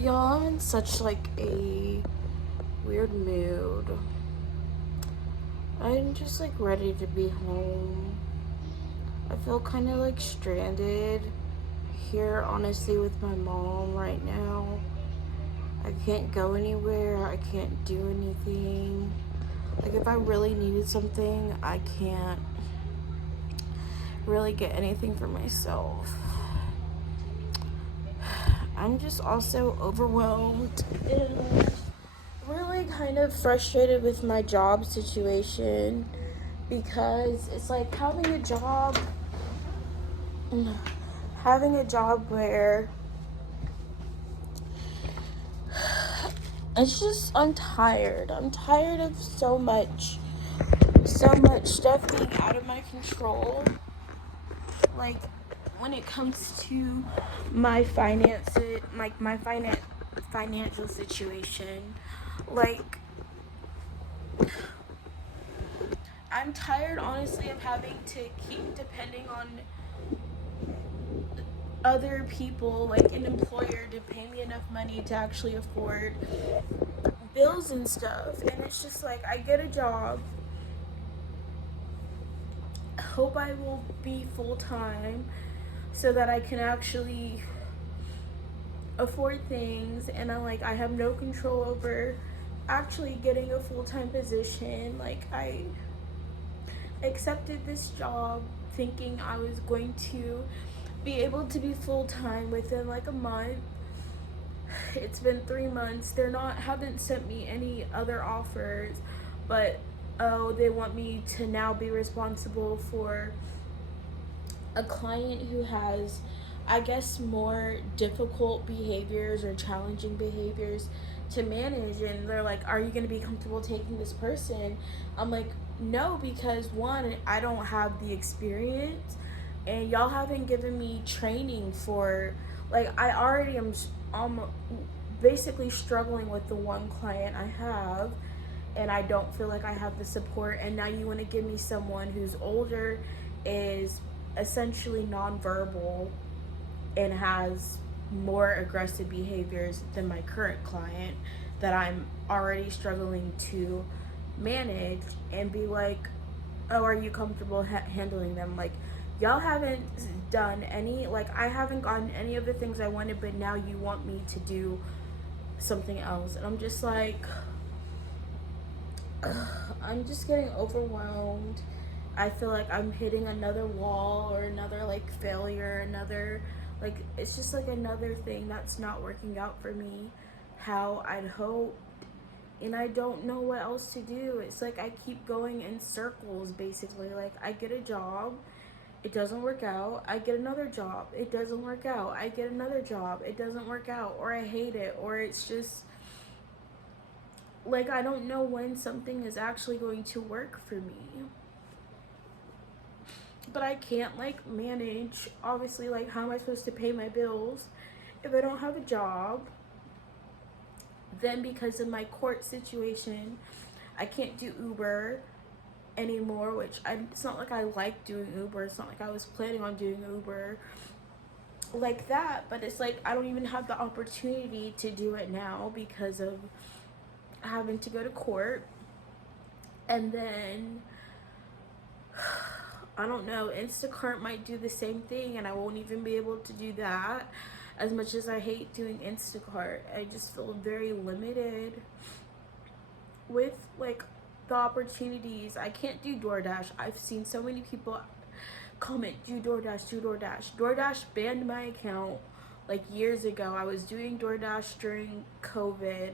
Y'all, I'm in such like a weird mood. I'm just like ready to be home. I feel kind of like stranded here, honestly, with my mom right now. I can't go anywhere, I can't do anything. Like, if I really needed something, I can't really get anything for myself. I'm just also overwhelmed and really kind of frustrated with my job situation because it's like having a job where it's just I'm tired of so much stuff being out of my control, like when it comes to my finances, like my financial situation. Like, I'm tired, honestly, of having to keep depending on other people, like an employer, to pay me enough money to actually afford bills and stuff. And it's just like, I get a job, hope I will be full time so that I can actually afford things, and I have no control over actually getting a full-time position. Like, I accepted this job thinking I was going to be able to be full-time within like a month. It's been 3 months. Haven't sent me any other offers, but oh, they want me to now be responsible for a client who has, I guess, more difficult behaviors or challenging behaviors to manage. And they're like, are you going to be comfortable taking this person? I'm like, no, because one, I don't have the experience, and y'all haven't given me training for, like, I already am basically struggling with the one client I have, and I don't feel like I have the support. And now you want to give me someone who's older, is essentially nonverbal, and has more aggressive behaviors than my current client that I'm already struggling to manage, and be like, oh, are you comfortable handling them? Like, y'all haven't done any, like, I haven't gotten any of the things I wanted, but now you want me to do something else. And I'm just like, I'm just getting overwhelmed. I feel like I'm hitting another wall, or another like failure, another, like, it's just like another thing that's not working out for me how I'd hoped. And I don't know what else to do. It's like I keep going in circles, basically. Like, I get a job, it doesn't work out. I get another job, it doesn't work out. I get another job, it doesn't work out, or I hate it, or it's just like I don't know when something is actually going to work for me. But I can't like manage, obviously, like, how am I supposed to pay my bills if I don't have a job? Then, because of my court situation, I can't do Uber anymore, which it's not like I like doing Uber. It's not like I was planning on doing Uber like that, but it's like I don't even have the opportunity to do it now because of having to go to court. And then I don't know, Instacart might do the same thing, and I won't even be able to do that. As much as I hate doing Instacart, I just feel very limited with like the opportunities. I can't do DoorDash. I've seen so many people comment, do DoorDash, do DoorDash. DoorDash banned my account like years ago. I was doing DoorDash during COVID.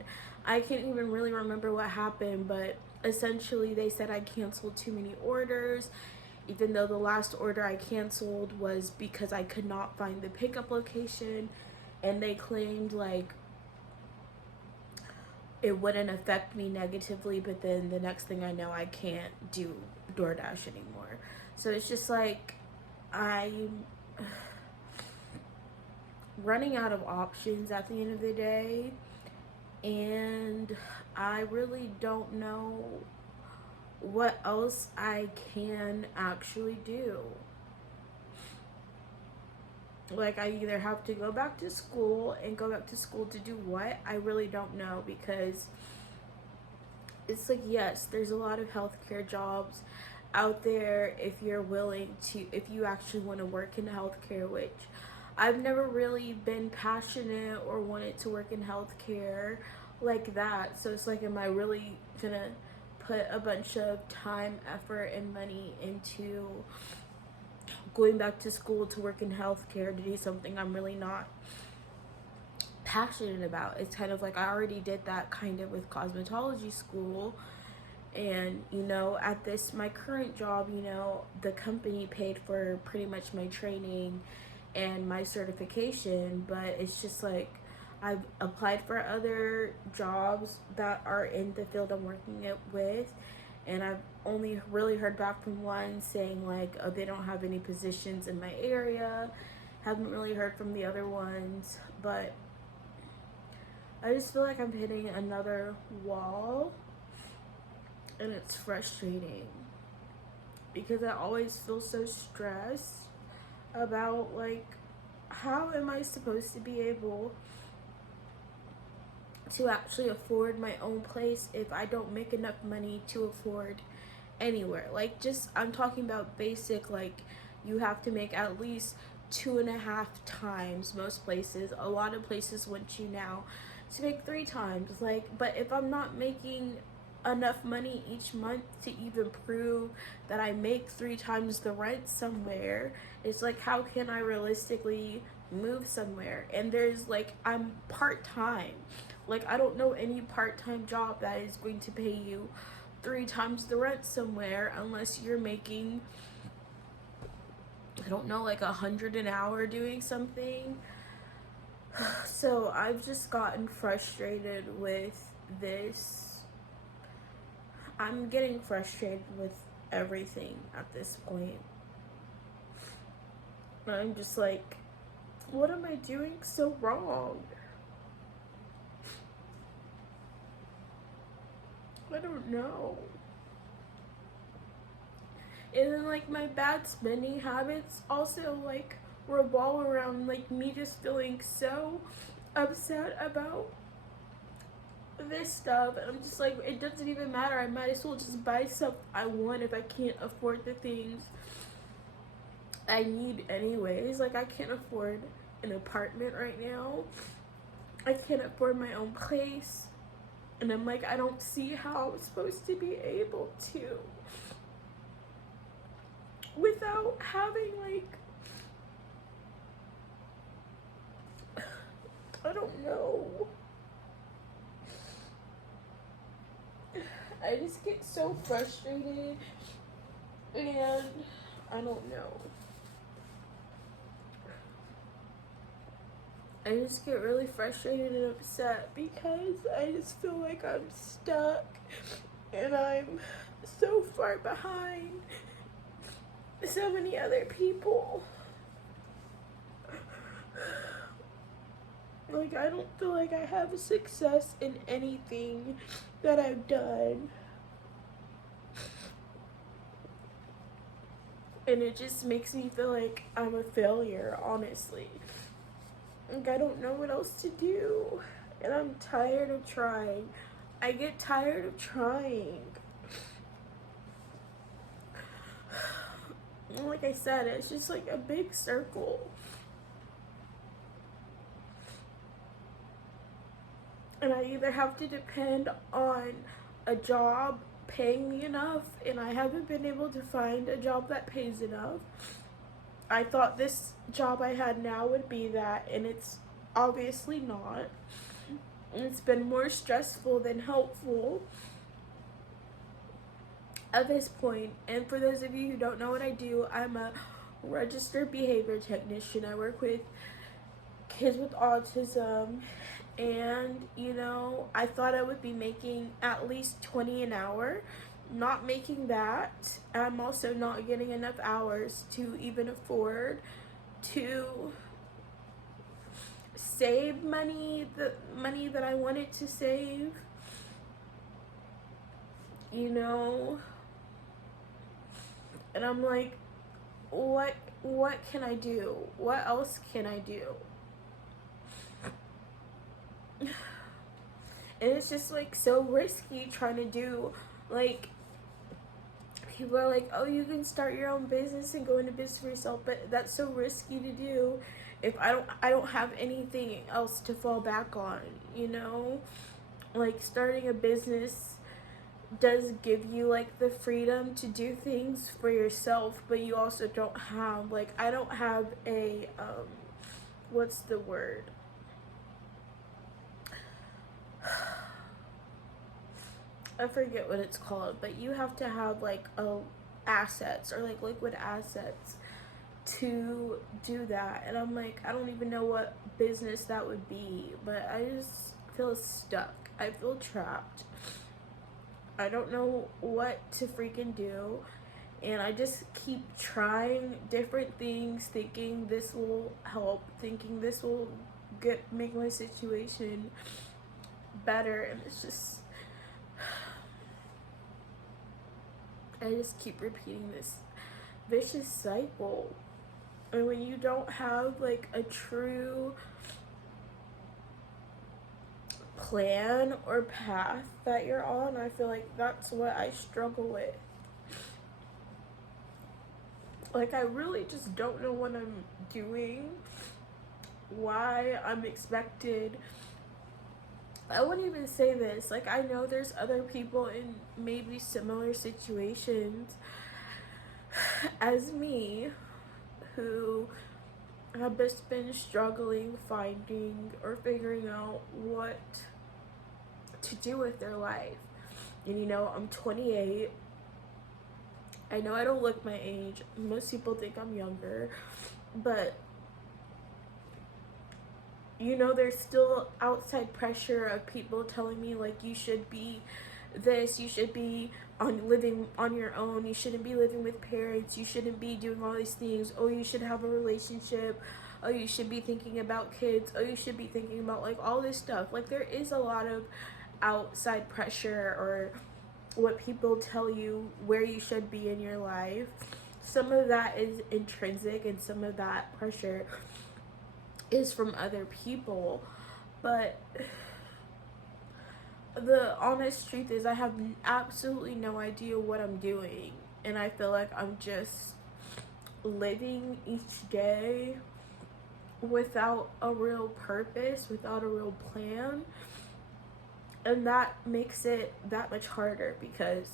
I can't even really remember what happened, but essentially they said I canceled too many orders, even though the last order I canceled was because I could not find the pickup location. And they claimed like it wouldn't affect me negatively, but then the next thing I know, I can't do DoorDash anymore. So it's just like I'm running out of options at the end of the day, and I really don't know what else I can actually do. Like, I either have to go back to school, and go back to school to do what? I really don't know, because it's like, yes, there's a lot of healthcare jobs out there if you're willing to, if you actually want to work in healthcare, which I've never really been passionate or wanted to work in healthcare like that. So it's like, am I really gonna put a bunch of time, effort, and money into going back to school to work in healthcare to do something I'm really not passionate about? It's kind of like, I already did that kind of with cosmetology school, and at this, my current job, the company paid for pretty much my training and my certification, but it's just like, I've applied for other jobs that are in the field I'm working it with, and I've only really heard back from one saying like, oh, they don't have any positions in my area. Haven't really heard from the other ones, but I just feel like I'm hitting another wall, and it's frustrating because I always feel so stressed about like, how am I supposed to be able to actually afford my own place if I don't make enough money to afford anywhere? Like, just, I'm talking about basic, like, you have to make at least 2.5 times most places. A lot of places want you now to make 3 times. Like, but if I'm not making enough money each month to even prove that I make 3 times the rent somewhere, it's like, how can I realistically move somewhere? And there's like, I'm part-time. Like, I don't know any part-time job that is going to pay you 3 times the rent somewhere unless you're making, I don't know, like 100 an hour doing something. So I've just gotten frustrated with this. I'm getting frustrated with everything at this point. I'm just like, what am I doing so wrong? I don't know. And then like, my bad spending habits also like revolve around like me just feeling so upset about this stuff, and I'm just like, it doesn't even matter. I might as well just buy stuff I want if I can't afford the things I need anyways. Like, I can't afford an apartment right now. I can't afford my own place. And I'm like, I don't see how I'm supposed to be able to without having like, I don't know. I just get so frustrated, and I don't know. I just get really frustrated and upset because I just feel like I'm stuck and I'm so far behind so many other people. Like, I don't feel like I have success in anything that I've done. And it just makes me feel like I'm a failure, honestly. Like, I don't know what else to do. And I'm tired of trying. I get tired of trying. Like I said, it's just like a big circle. And I either have to depend on a job paying me enough, and I haven't been able to find a job that pays enough. I thought this job I had now would be that, and it's obviously not. It's been more stressful than helpful at this point. And for those of you who don't know what I do, I'm a registered behavior technician. I work with kids with autism, and I thought I would be making at least 20 an hour. Not making that. I'm also not getting enough hours to even afford to save money, the money that I wanted to save, and I'm like, what what can I do? What else can I do? And it's just like so risky trying to do, like, people are like, oh, you can start your own business and go into business for yourself, but that's so risky to do if I don't have anything else to fall back on, you know? Like, starting a business does give you like the freedom to do things for yourself, but you also don't have, like, I don't have a what's the word, I forget what it's called, but you have to have like assets, or like liquid assets, to do that. And I'm like, I don't even know what business that would be, but I just feel stuck. I feel trapped. I don't know what to freaking do. And I just keep trying different things, thinking this will help, thinking this will make my situation better. And it's just, I just keep repeating this vicious cycle. And when you don't have like a true plan or path that you're on, I feel like that's what I struggle with. Like, I really just don't know what I'm doing, why I'm expected. I wouldn't even say this. Like, I know there's other people in maybe similar situations as me who have just been struggling, finding or figuring out what to do with their life. And you know, I'm 28. I know I don't look my age. Most people think I'm younger. But you know, there's still outside pressure of people telling me like, you should be this, you should be living on your own, you shouldn't be living with parents, you shouldn't be doing all these things, oh, you should have a relationship, oh, you should be thinking about kids, oh, you should be thinking about like all this stuff. Like, there is a lot of outside pressure, or what people tell you where you should be in your life. Some of that is intrinsic, and some of that pressure is from other people. But the honest truth is, I have absolutely no idea what I'm doing, and I feel like I'm just living each day without a real purpose, without a real plan. And that makes it that much harder, because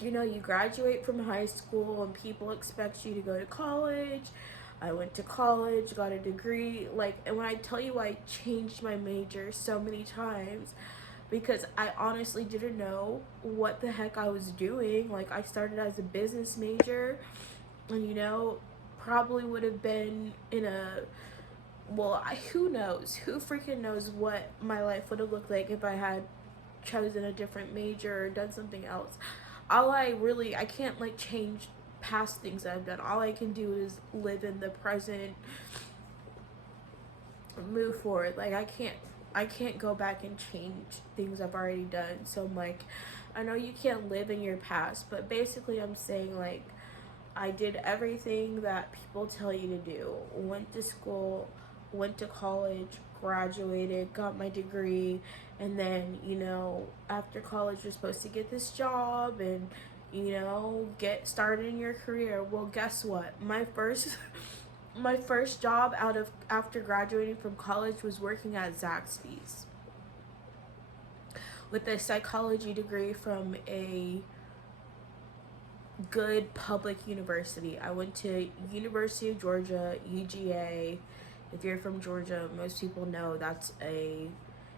you know, you graduate from high school and people expect you to go to college. I went to college, got a degree, like, and when I tell you I changed my major so many times because I honestly didn't know what the heck I was doing. Like, I started as a business major, and you know, probably would have been in a, well, who knows? Who freaking knows what my life would have looked like if I had chosen a different major or done something else. I can't like change past things I've done. All I can do is live in the present, move forward. Like, I can't go back and change things I've already done. So I'm like, I know you can't live in your past, but basically I'm saying, like, I did everything that people tell you to do. Went to school, went to college, graduated, got my degree, and then, you know, after college you're supposed to get this job and, you know, get started in your career. Well, guess what? My first job after graduating from college was working at Zaxby's with a psychology degree from a good public university. I went to University of Georgia, UGA. If you're from Georgia, most people know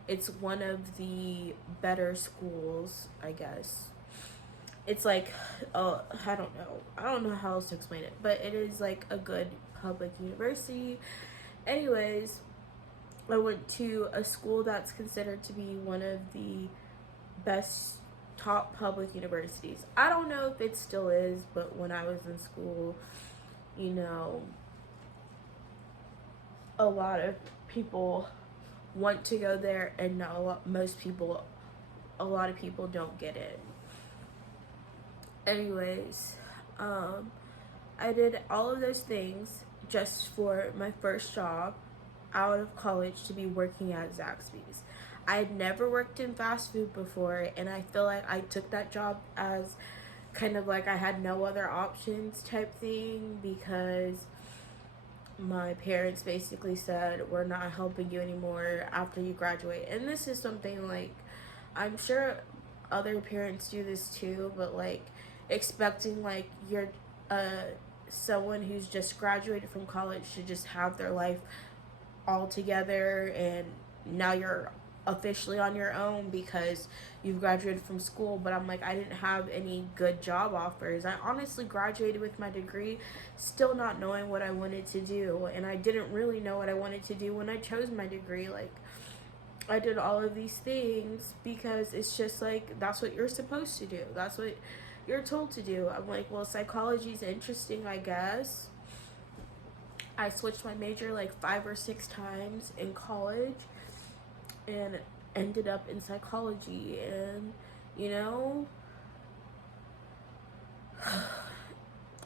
it's one of the better schools, I guess. It's like, I don't know how else to explain it, but it is like a good public university. Anyways, I went to a school that's considered to be one of the best top public universities. I don't know if it still is, but when I was in school, you know, a lot of people want to go there, and a lot of people don't get in. Anyways, I did all of those things just for my first job out of college to be working at Zaxby's. I had never worked in fast food before, and I feel like I took that job as kind of like I had no other options type thing, because my parents basically said, we're not helping you anymore after you graduate. And this is something like, I'm sure other parents do this too, but like expecting like you're someone who's just graduated from college to just have their life all together, and now you're officially on your own because you've graduated from school. But I'm like, I didn't have any good job offers. I honestly graduated with my degree still not knowing what I wanted to do, and I didn't really know what I wanted to do when I chose my degree. Like, I did all of these things because it's just like that's what you're supposed to do, that's what you're told to do. I'm like, well, psychology's interesting, I guess. I switched my major like 5 or 6 times in college and ended up in psychology. And, you know,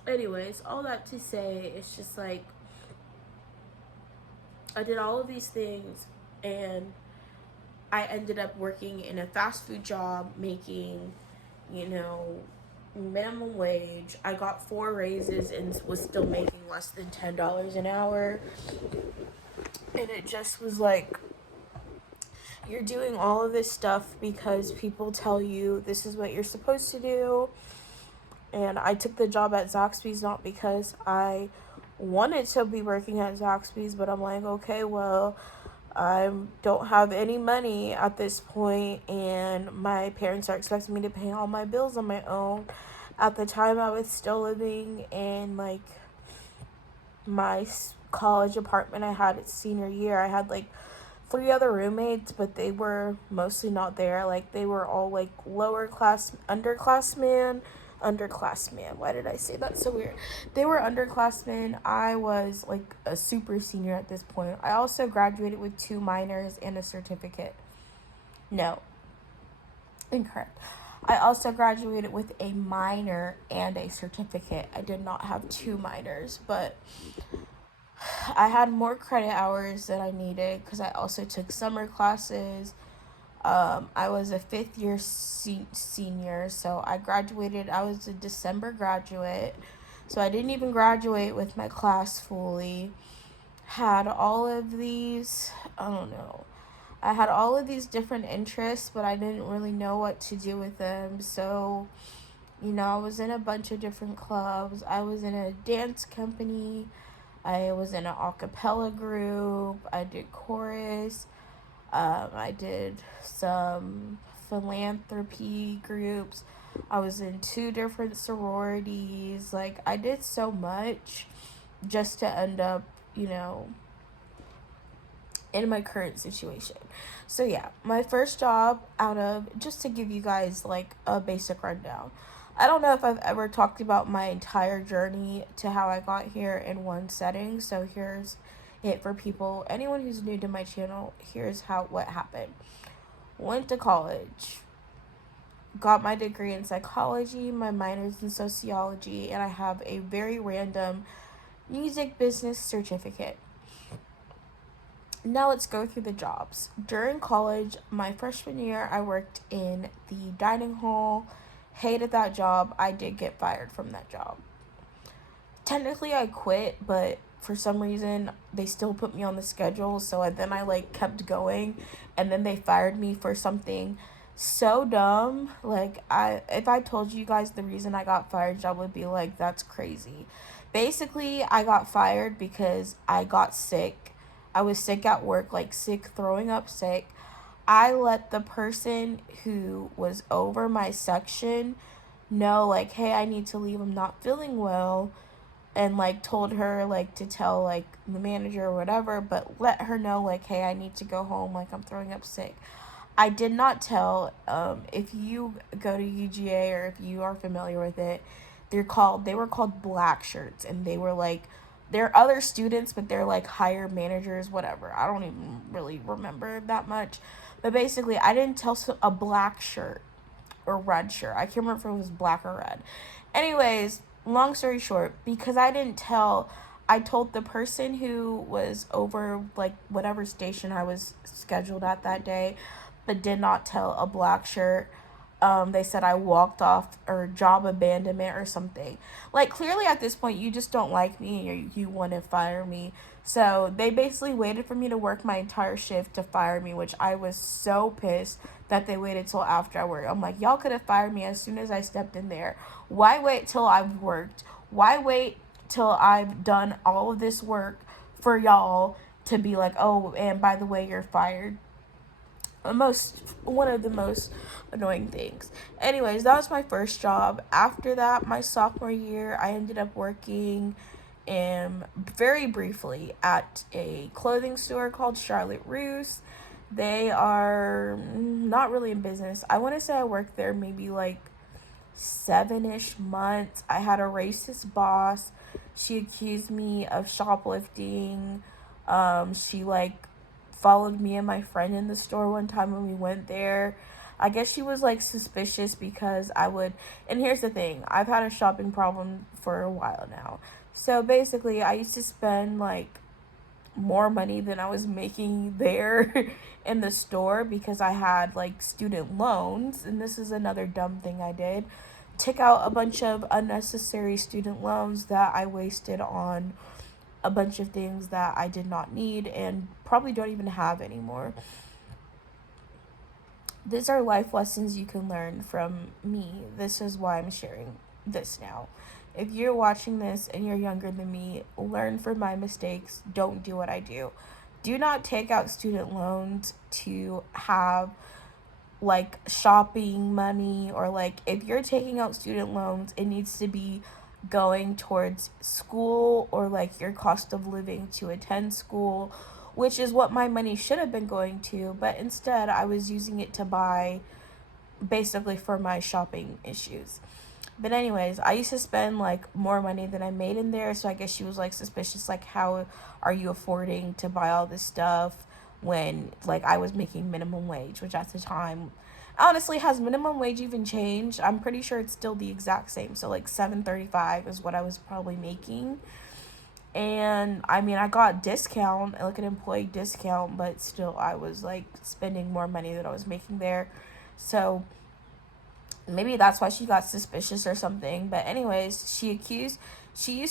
anyways, all that to say, it's just like I did all of these things, and I ended up working in a fast food job making, you know, minimum wage. I got 4 raises and was still making less than $10 an hour. And it just was like, you're doing all of this stuff because people tell you this is what you're supposed to do. And I took the job at Zaxby's not because I wanted to be working at Zaxby's, but I'm like, okay, well, I don't have any money at this point, and my parents are expecting me to pay all my bills on my own. At the time, I was still living in like my college apartment I had its senior year. I had like 3 other roommates, but they were mostly not there. Like, they were all like lower class, underclassmen. Why did I say that so weird? They were underclassmen. I was like a super senior at this point. I also graduated with 2 minors and a certificate. No, incorrect. I also graduated with a minor and a certificate. I did not have 2 minors, but I had more credit hours than I needed because I also took summer classes. I was a 5th year senior, so I graduated. I was a December graduate, so I didn't even graduate with my class fully. Had all of these, I don't know. I had all of these different interests, but I didn't really know what to do with them. So, you know, I was in a bunch of different clubs. I was in a dance company. I was in an a cappella group. I did chorus. I did some philanthropy groups. I was in 2 different sororities. Like, I did so much just to end up, you know, in my current situation. So yeah, my first job just to give you guys like a basic rundown. I don't know if I've ever talked about my entire journey to how I got here in one setting. So here's it for people, anyone who's new to my channel. Here's what happened. Went to college, got my degree in psychology, my minor's in sociology, and I have a very random music business certificate. Now let's go through the jobs. During college, my freshman year, I worked in the dining hall. Hated that job. I did get fired from that job. Technically, I quit, but for some reason, they still put me on the schedule. So I like kept going, and then they fired me for something so dumb. Like, if I told you guys the reason I got fired, y'all would be like, that's crazy. Basically, I got fired because I got sick. I was sick at work, like sick, throwing up sick. I let the person who was over my section know, like, hey, I need to leave, I'm not feeling well. And like told her like to tell like the manager or whatever, but let her know like, hey, I need to go home, like I'm throwing up sick. I did not tell. If you go to UGA or if you are familiar with it, they were called black shirts, and they were like, they're other students, but they're like higher managers, whatever. I don't even really remember that much. But basically, I didn't tell a black shirt or red shirt. I can't remember if it was black or red. Anyways, long story short, because I told the person who was over like whatever station I was scheduled at that day, but did not tell a black shirt. They said I walked off or job abandonment or something. Like, clearly at this point, you just don't like me and you want to fire me. So they basically waited for me to work my entire shift to fire me, which I was so pissed that they waited till after I worked. I'm like, y'all could have fired me as soon as I stepped in there. Why wait till I've worked? Why wait till I've done all of this work for y'all to be like, oh, and by the way, you're fired? One of the most annoying things. Anyways, that was my first job. After that, my sophomore year, I ended up working very briefly at a clothing store called Charlotte Russe. They are not really in business. I want to say I worked there maybe like 7-ish months. I had a racist boss. She accused me of shoplifting. She like followed me and my friend in the store one time when we went there. I guess she was like suspicious because and here's the thing, I've had a shopping problem for a while now. So basically, I used to spend like more money than I was making there in the store because I had like student loans. And this is another dumb thing I did. Took out a bunch of unnecessary student loans that I wasted on a bunch of things that I did not need and probably don't even have anymore. These are life lessons you can learn from me. This is why I'm sharing this now. If you're watching this and you're younger than me, learn from my mistakes. Don't do what I do. Do not take out student loans to have like shopping money, or like if you're taking out student loans, it needs to be going towards school or like your cost of living to attend school, which is what my money should have been going to, but instead I was using it to buy basically for my shopping issues. But anyways, I used to spend like more money than I made in there, so I guess she was like suspicious, like how are you affording to buy all this stuff when like I was making minimum wage, which at the time, honestly, has minimum wage even changed? I'm pretty sure it's still the exact same. So like $7.35 is what I was probably making. And I mean, I got discount, like an employee discount, but still I was like spending more money than I was making there. So maybe that's why she got suspicious or something. But anyways, she was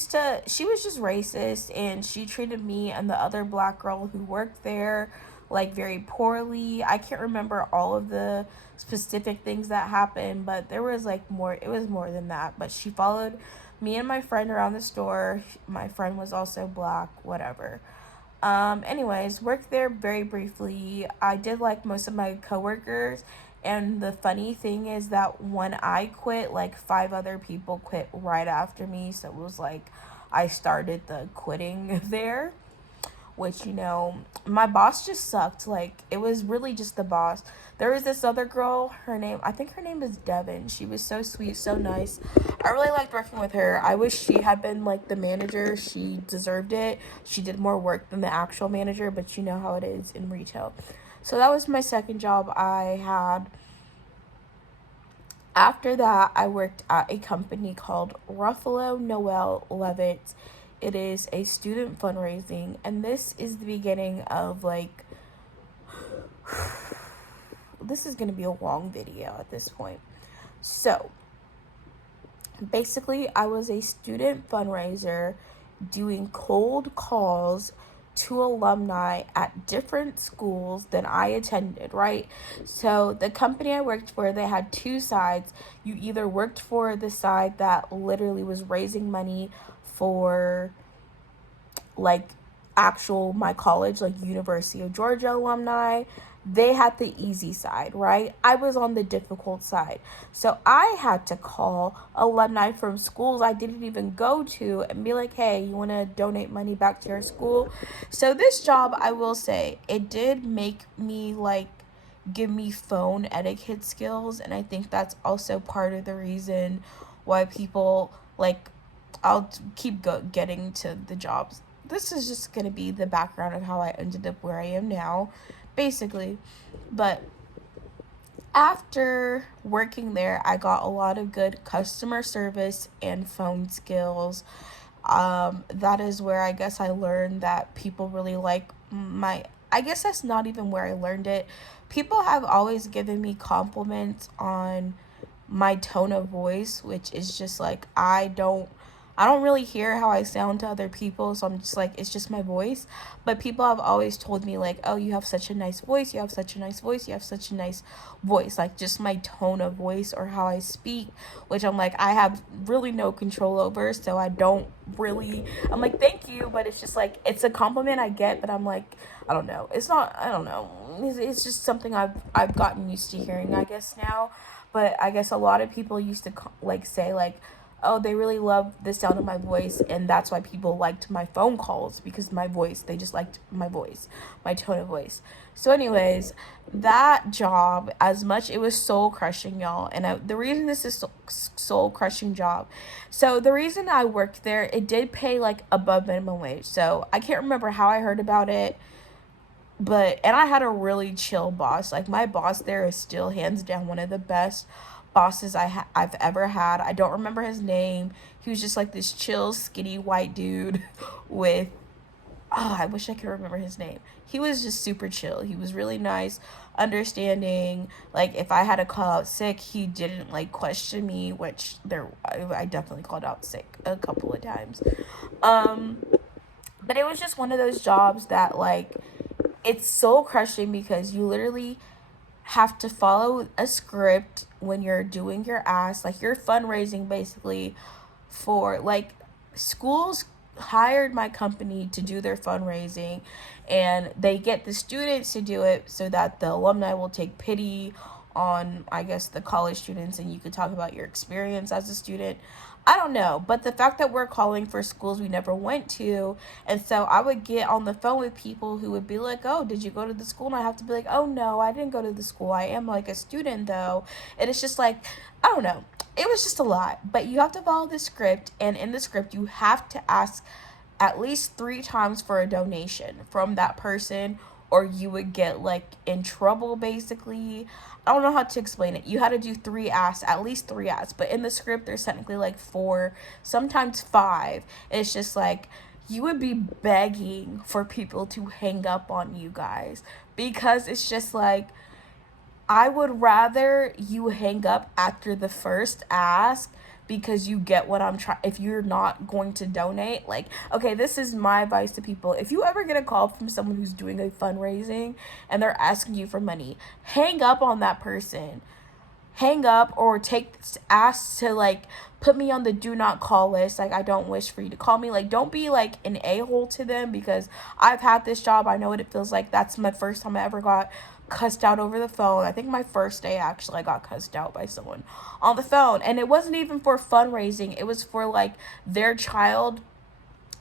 just racist, and she treated me and the other black girl who worked there like very poorly. I can't remember all of the specific things that happened, but there was like more, it was more than that. But she followed me and my friend around the store. My friend was also black, whatever. Anyways, worked there very briefly. I did like most of my coworkers, and the funny thing is that when I quit, like 5 other people quit right after me. So it was like I started the quitting there, which, you know, my boss just sucked. Like, it was really just the boss. There was this other girl, I think her name is Devin. She was so sweet, so nice. I really liked working with her. I wish she had been like the manager. She deserved it. She did more work than the actual manager, but you know how it is in retail. So that was my second job I had. After that, I worked at a company called Ruffalo Noel Levitt. It is a student fundraising, and this is the beginning of like, this is going to be a long video at this point. So basically, I was a student fundraiser doing cold calls to alumni at different schools than I attended, right? So the company I worked for, they had 2 sides. You either worked for the side that literally was raising money for like my college, like University of Georgia alumni. They had the easy side, right? I was on the difficult side. So I had to call alumni from schools I didn't even go to and be like, hey, you want to donate money back to your school? So this job, I will say, it did make me like give me phone etiquette skills. And I think that's also part of the reason why people like, I'll keep getting to the jobs. This is just going to be the background of how I ended up where I am now, basically. But After working there, I got a lot of good customer service and phone skills. That is where I guess I learned that people really like my. I guess that's not even where I learned it. People have always given me compliments on my tone of voice, which is just like I don't really hear how I sound to other people, so I'm just like it's just my voice. But people have always told me like, "Oh, you have such a nice voice. You have such a nice voice. You have such a nice voice." Like just my tone of voice or how I speak, which I'm like I have really no control over, so I don't really I'm like, "Thank you," but it's just like it's a compliment I get, but I'm like I don't know. It's not I don't know. It's just something I've gotten used to hearing, I guess now. But I guess a lot of people used to like say like, oh, they really love the sound of my voice, and that's why people liked my phone calls because my voice. They just liked my voice, my tone of voice. So, anyways, that job, as much it was soul crushing, y'all. And the reason this is soul crushing job, so the reason I worked there, it did pay like above minimum wage. So I can't remember how I heard about it, but and I had a really chill boss. Like my boss there is still hands down one of the best bosses I've ever had. I don't remember his name. He was just like this chill, skinny white dude with I wish I could remember his name. He was just super chill. He was really nice, understanding. Like if I had to call out sick, he didn't like question me, which I definitely called out sick a couple of times. Um but it was just one of those jobs that like it's soul crushing because you literally have to follow a script when you're doing your ass, like you're fundraising basically for like schools hired my company to do their fundraising, and they get the students to do it so that the alumni will take pity on I guess the college students, and you could talk about your experience as a student. I don't know, but the fact that we're calling for schools we never went to, and so I would get on the phone with people who would be like, "Oh, did you go to the school?" And I have to be like, "Oh no, I didn't go to the school. I am like a student though." And it's just like, I don't know. It was just a lot, but you have to follow the script, and in the script you have to ask at least 3 times for a donation from that person, or you would get like in trouble basically. I don't know how to explain it. You had to do 3 asks, at least 3 asks, but in the script there's technically like 4, sometimes 5. And it's just like you would be begging for people to hang up on you guys, because it's just like I would rather you hang up after the first ask, because you get what I'm trying. If you're not going to donate, like, okay, this is my advice to people. If you ever get a call from someone who's doing a fundraising and they're asking you for money, hang up on that person. Hang up or ask to like put me on the do not call list. Like I don't wish for you to call me. Like don't be like an a-hole to them, because I've had this job. I know what it feels like. That's my first time I ever got cussed out over the phone. I think my first day actually I got cussed out by someone on the phone, and it wasn't even for fundraising. It was for like their child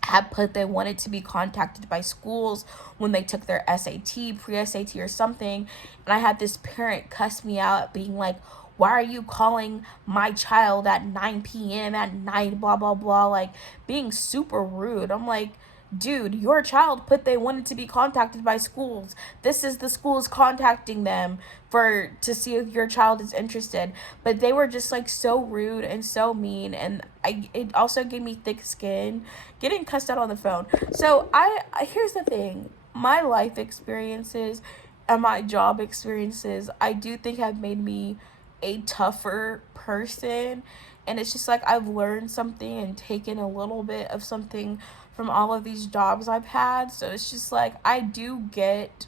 had put they wanted to be contacted by schools when they took their SAT, pre-SAT or something. And I had this parent cuss me out being like, "Why are you calling my child at 9 p.m. at night, blah, blah, blah," like being super rude. I'm like, dude, your child put they wanted to be contacted by schools. This is the schools contacting them for to see if your child is interested. But they were just like so rude and so mean, and it also gave me thick skin getting cussed out on the phone. So I here's the thing. My life experiences and my job experiences, I do think have made me a tougher person. And it's just like I've learned something and taken a little bit of something from all of these jobs I've had. So it's just like I do get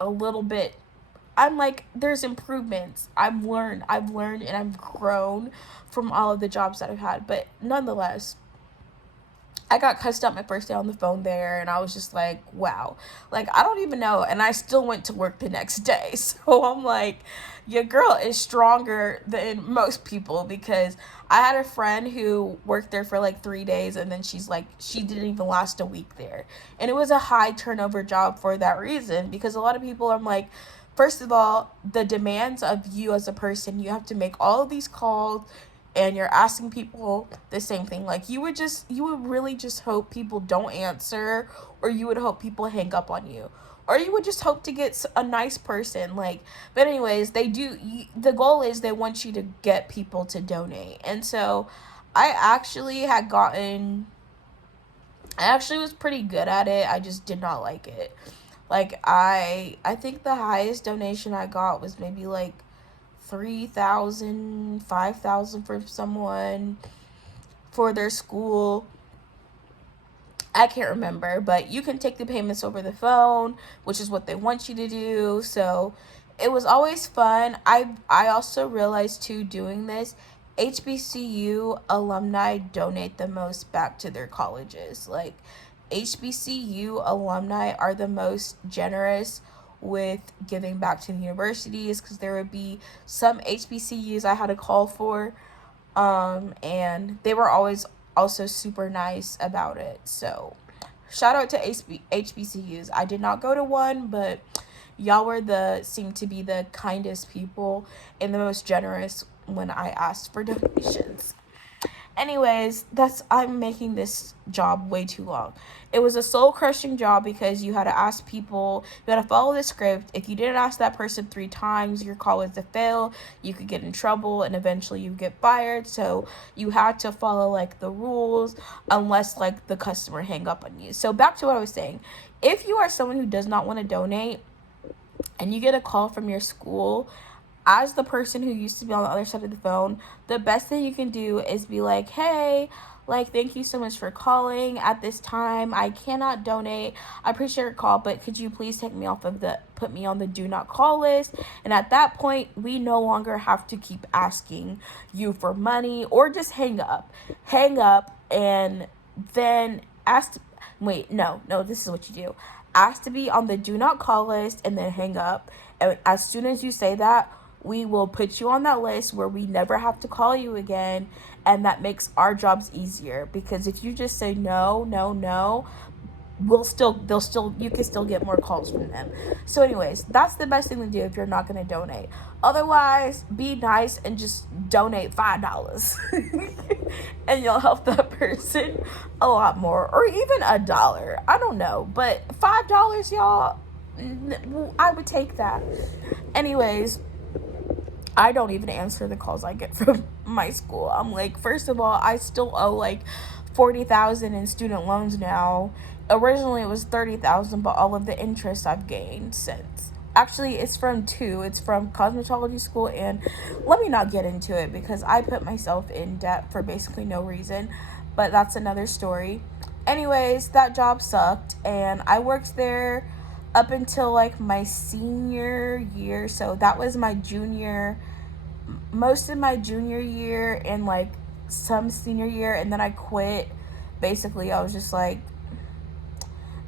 a little bit. I'm like, there's improvements. I've learned and I've grown from all of the jobs that I've had. But nonetheless, I got cussed out my first day on the phone there, and I was just like, wow. Like, I don't even know. And I still went to work the next day. So I'm like, your girl is stronger than most people, because I had a friend who worked there for like 3 days, and then she's like, she didn't even last a week there. And it was a high turnover job for that reason, because a lot of people, I'm like, first of all, the demands of you as a person, you have to make all of these calls and you're asking people the same thing. Like, you would really just hope people don't answer, or you would hope people hang up on you, or you would just hope to get a nice person. Like, but anyways, the goal is they want you to get people to donate. And so I actually had gotten I actually was pretty good at it. I just did not like it. Like, I think the highest donation I got was maybe like 3,000, 5,000 from someone for their school. I can't remember, but you can take the payments over the phone, which is what they want you to do. So it was always fun. I also realized too, doing this, HBCU alumni donate the most back to their colleges. Like, HBCU alumni are the most generous with giving back to the universities, because there would be some HBCUs I had to call for, and they were always also super nice about it. So shout out to HBCUs. I did not go to one, but y'all seemed to be the kindest people and the most generous when I asked for donations. Anyways, I'm making this job way too long. It was a soul crushing job because you had to ask people, you had to follow the script. If you didn't ask that person 3 times, your call was to fail. You could get in trouble, and eventually you get fired. So you had to follow like the rules, unless like the customer hang up on you. So back to what I was saying. If you are someone who does not want to donate and you get a call from your school, as the person who used to be on the other side of the phone, the best thing you can do is be like, hey, like, thank you so much for calling. At this time, I cannot donate. I appreciate your call, but could you please put me on the do not call list? And at that point, we no longer have to keep asking you for money, or just hang up, and then this is what you do. Ask to be on the do not call list and then hang up. And as soon as you say that, we will put you on that list where we never have to call you again, and that makes our jobs easier. Because if you just say no, you can still get more calls from them. So anyways, that's the best thing to do if you're not going to donate. Otherwise, be nice and just donate $5 and you'll help that person a lot more, or even $1. I don't know, but $5, y'all, I would take that. Anyways, I don't even answer the calls I get from my school. I'm like, first of all, I still owe like $40,000 in student loans now. Originally it was $30,000, but all of the interest I've gained since. Actually, it's from 2. It's from cosmetology school, and let me not get into it because I put myself in debt for basically no reason, but that's another story. Anyways, that job sucked, and I worked there up until like my senior year. So that was most of my junior year and like some senior year, and then I quit. Basically, I was just like,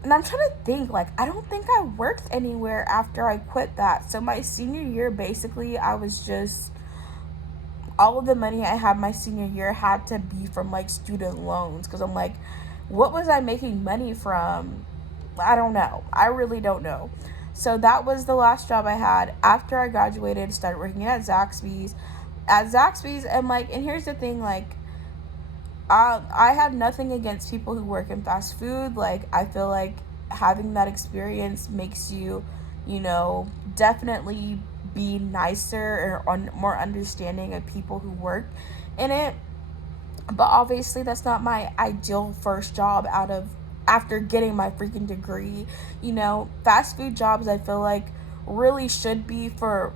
and I'm trying to think, like, I don't think I worked anywhere after I quit that. So my senior year, basically, I was just, all of the money I had my senior year had to be from like student loans, because I'm like, what was I making money from? I don't know. I really don't know. So that was the last job I had. After I graduated, started working at Zaxby's. And here's the thing, like, I have nothing against people who work in fast food. Like, I feel like having that experience makes you, definitely be nicer or more understanding of people who work in it. But obviously that's not my ideal first job after getting my freaking degree. Fast food jobs, I feel like, really should be for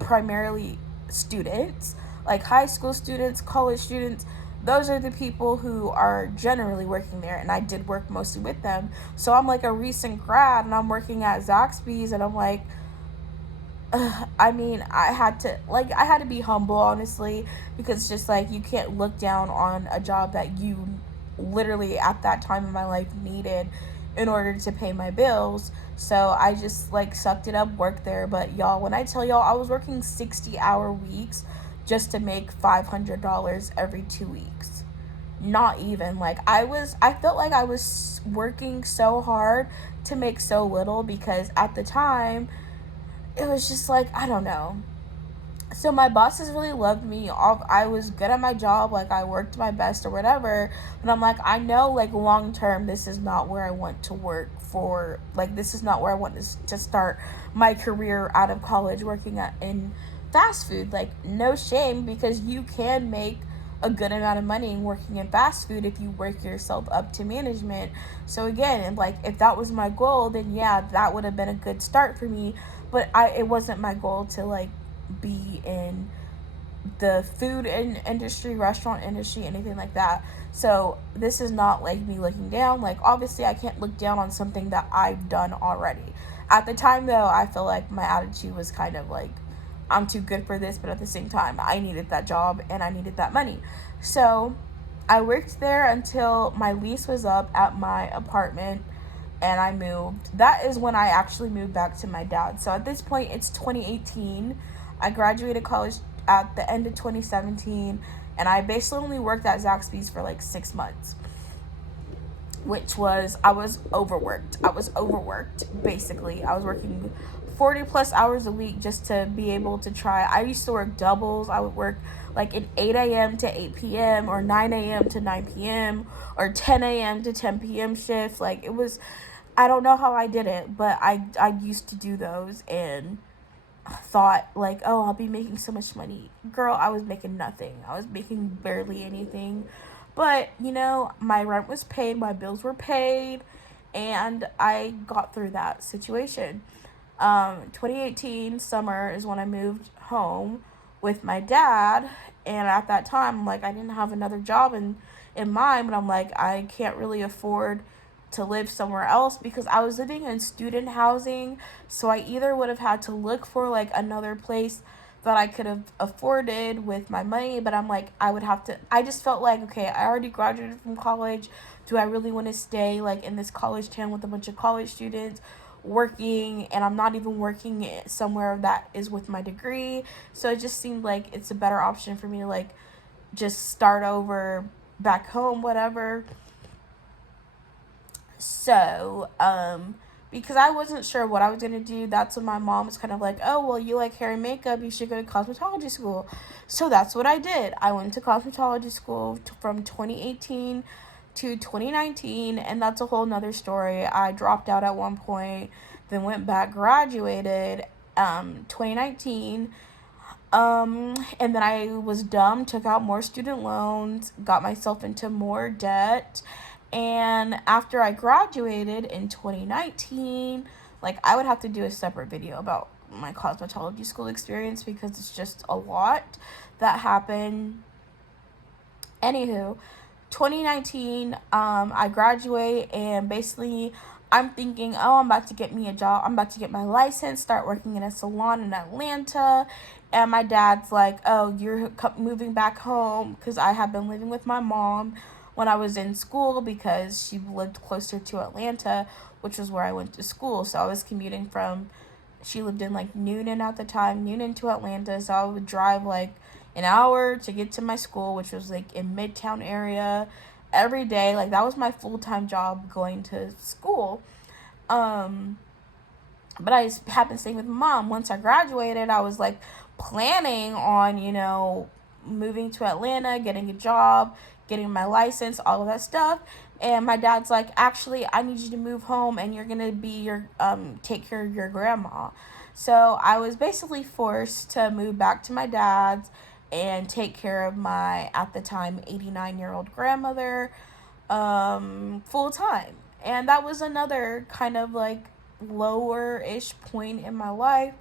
primarily students, like high school students, college students. Those are the people who are generally working there, and I did work mostly with them. So I'm like a recent grad, and I'm working at Zaxby's, and I'm like, I had to be humble, honestly, because it's just like, you can't look down on a job that you literally at that time in my life needed in order to pay my bills. So I just like sucked it up, worked there. But y'all, when I tell y'all I was working 60-hour weeks just to make $500 every 2 weeks, not even, like, I felt like I was working so hard to make so little, because at the time it was just like, I don't know, So my bosses really loved me. I was good at my job, like I worked my best or whatever. But I'm like, I know, like long term, this is not where I want to work for. Like this is not where I want to start my career out of college, working in fast food. Like no shame, because you can make a good amount of money working in fast food if you work yourself up to management. So again, like if that was my goal, then yeah, that would have been a good start for me. But it wasn't my goal to like be in the food industry, restaurant industry, anything like that. So this is not like me looking down. Like obviously I can't look down on something that I've done already. At the time though, I feel like my attitude was kind of like, I'm too good for this, but at the same time I needed that job and I needed that money. So I worked there until my lease was up at my apartment and I moved. That is when I actually moved back to my dad. So at this point, it's 2018. I graduated college at the end of 2017, and I basically only worked at Zaxby's for like 6 months, which was, I was overworked, basically. I was working 40 plus hours a week just to be able to try. I used to work doubles. I would work like an 8 a.m. to 8 p.m. or 9 a.m. to 9 p.m. or 10 a.m. to 10 p.m. shift. Like it was, I don't know how I did it, but I used to do those and thought like, oh, I'll be making so much money. Girl, I was making nothing. I was making barely anything. But, you know, my rent was paid, my bills were paid, and I got through that situation. 2018 summer is when I moved home with my dad, and at that time, like, I didn't have another job in mind, but I'm like, I can't really afford to live somewhere else because I was living in student housing. So I either would have had to look for like another place that I could have afforded with my money, but I'm like, I would have to, I just felt like, okay, I already graduated from college. Do I really want to stay like in this college town with a bunch of college students working, and I'm not even working somewhere that is with my degree? So it just seemed like it's a better option for me to like just start over back home, whatever. So, because I wasn't sure what I was going to do, that's when my mom was kind of like, oh, well, you like hair and makeup, you should go to cosmetology school. So that's what I did. I went to cosmetology school from 2018 to 2019, and that's a whole nother story. I dropped out at one point, then went back, graduated 2019. And then I was dumb, took out more student loans, got myself into more debt. And after I graduated in 2019, like I would have to do a separate video about my cosmetology school experience because it's just a lot that happened. Anywho, 2019, I graduate, and basically I'm thinking, oh, I'm about to get me a job. I'm about to get my license, start working in a salon in Atlanta. And my dad's like, oh, you're moving back home, because I had been living with my mom when I was in school because she lived closer to Atlanta, which was where I went to school. So I was commuting from, she lived in like Noonan at the time, Noonan to Atlanta. So I would drive like an hour to get to my school, which was like in Midtown area, every day. Like that was my full-time job, going to school. But I just happened staying with my mom. Once I graduated, I was like planning on, you know, moving to Atlanta, getting a job, getting my license, all of that stuff. And my dad's like, actually, I need you to move home, and you're gonna be your take care of your grandma. So I was basically forced to move back to my dad's and take care of my, at the time, 89-year-old grandmother, full time. And that was another kind of like lower-ish point in my life,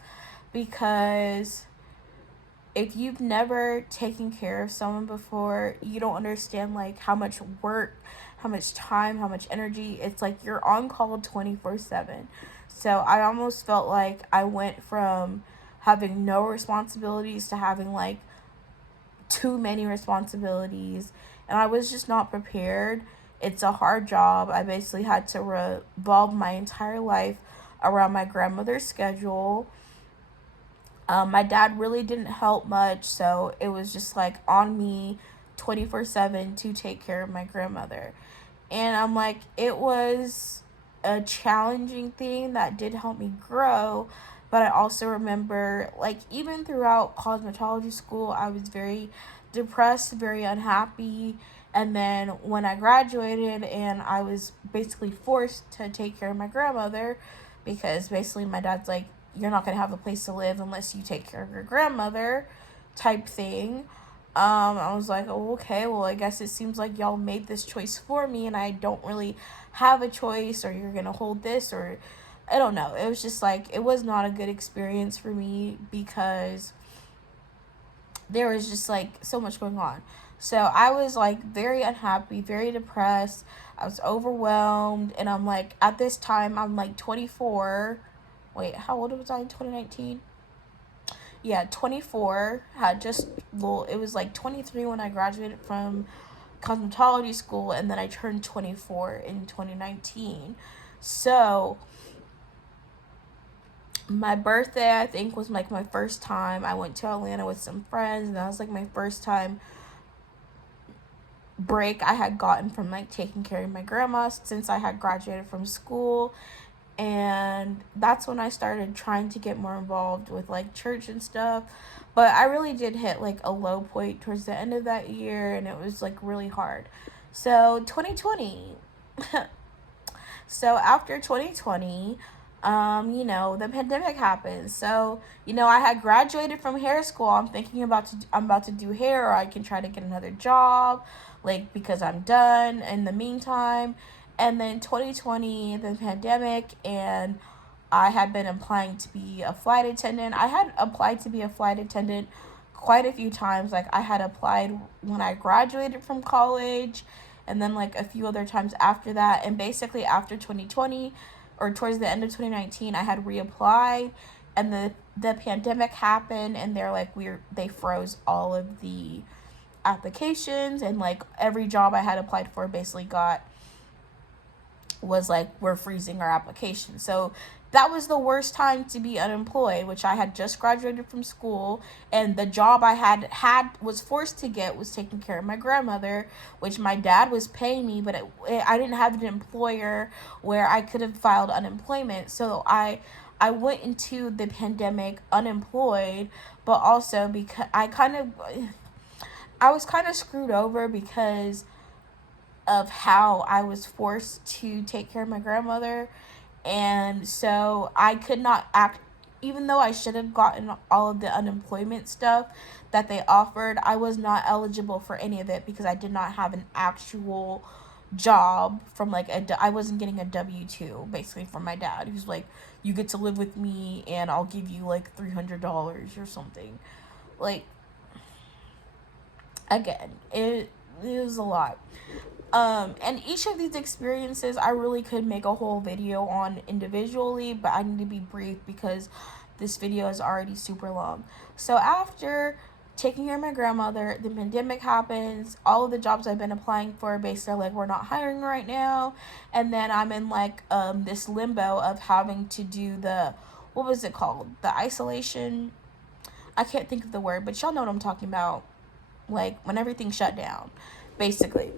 because if you've never taken care of someone before, you don't understand like how much work, how much time, how much energy. It's like you're on call 24/7. So I almost felt like I went from having no responsibilities to having like too many responsibilities, and I was just not prepared. It's a hard job. I basically had to revolve my entire life around my grandmother's schedule. My dad really didn't help much, so it was just like on me 24/7 to take care of my grandmother. And I'm like, it was a challenging thing that did help me grow, But I also remember, like, even throughout cosmetology school, I was very depressed, very unhappy. And then when I graduated and I was basically forced to take care of my grandmother, because basically my dad's like, you're not going to have a place to live unless you take care of your grandmother, type thing. I was like, oh, okay, well, I guess it seems like y'all made this choice for me and I don't really have a choice, or you're going to hold this, or I don't know. It was just like, it was not a good experience for me because there was just like so much going on. So I was like very unhappy, very depressed. I was overwhelmed. And I'm like, at this time, I'm like 24. Wait, how old was I in 2019? Yeah, 24. Had just, well, it was like 23 when I graduated from cosmetology school. And then I turned 24 in 2019. So my birthday, I think, was like my first time. I went to Atlanta with some friends, and that was like my first time break I had gotten from like taking care of my grandma since I had graduated from school. And that's when I started trying to get more involved with like church and stuff. But I really did hit like a low point towards the end of that year, and it was like really hard. So 2020. So after 2020, the pandemic happened. So, I had graduated from hair school. I'm about to do hair, or I can try to get another job, like, because I'm done in the meantime. And then 2020, the pandemic, and I had been applying to be a flight attendant. I had applied to be a flight attendant quite a few times. Like, I had applied when I graduated from college, and then like a few other times after that. And basically after 2020, or towards the end of 2019, I had reapplied, and the pandemic happened, and they froze all of the applications, and like every job I had applied for basically was like, we're freezing our application. So that was the worst time to be unemployed, which I had just graduated from school, and the job I was forced to get was taking care of my grandmother, which my dad was paying me, but I didn't have an employer where I could have filed unemployment. So I went into the pandemic unemployed, but also because I was kind of screwed over because of how I was forced to take care of my grandmother. And so I could not act, even though I should have gotten all of the unemployment stuff that they offered, I was not eligible for any of it because I did not have an actual job from like I wasn't getting a W-2 basically from my dad. He was like, you get to live with me and I'll give you like $300 or something. Like, again, it was a lot. And each of these experiences I really could make a whole video on individually, but I need to be brief because this video is already super long. So after taking care of my grandmother, the pandemic happens. All of the jobs I've been applying for basically like, we're not hiring right now. And then I'm in like this limbo of having to do what was it called? The isolation. I can't think of the word, but y'all know what I'm talking about. Like when everything shut down, basically.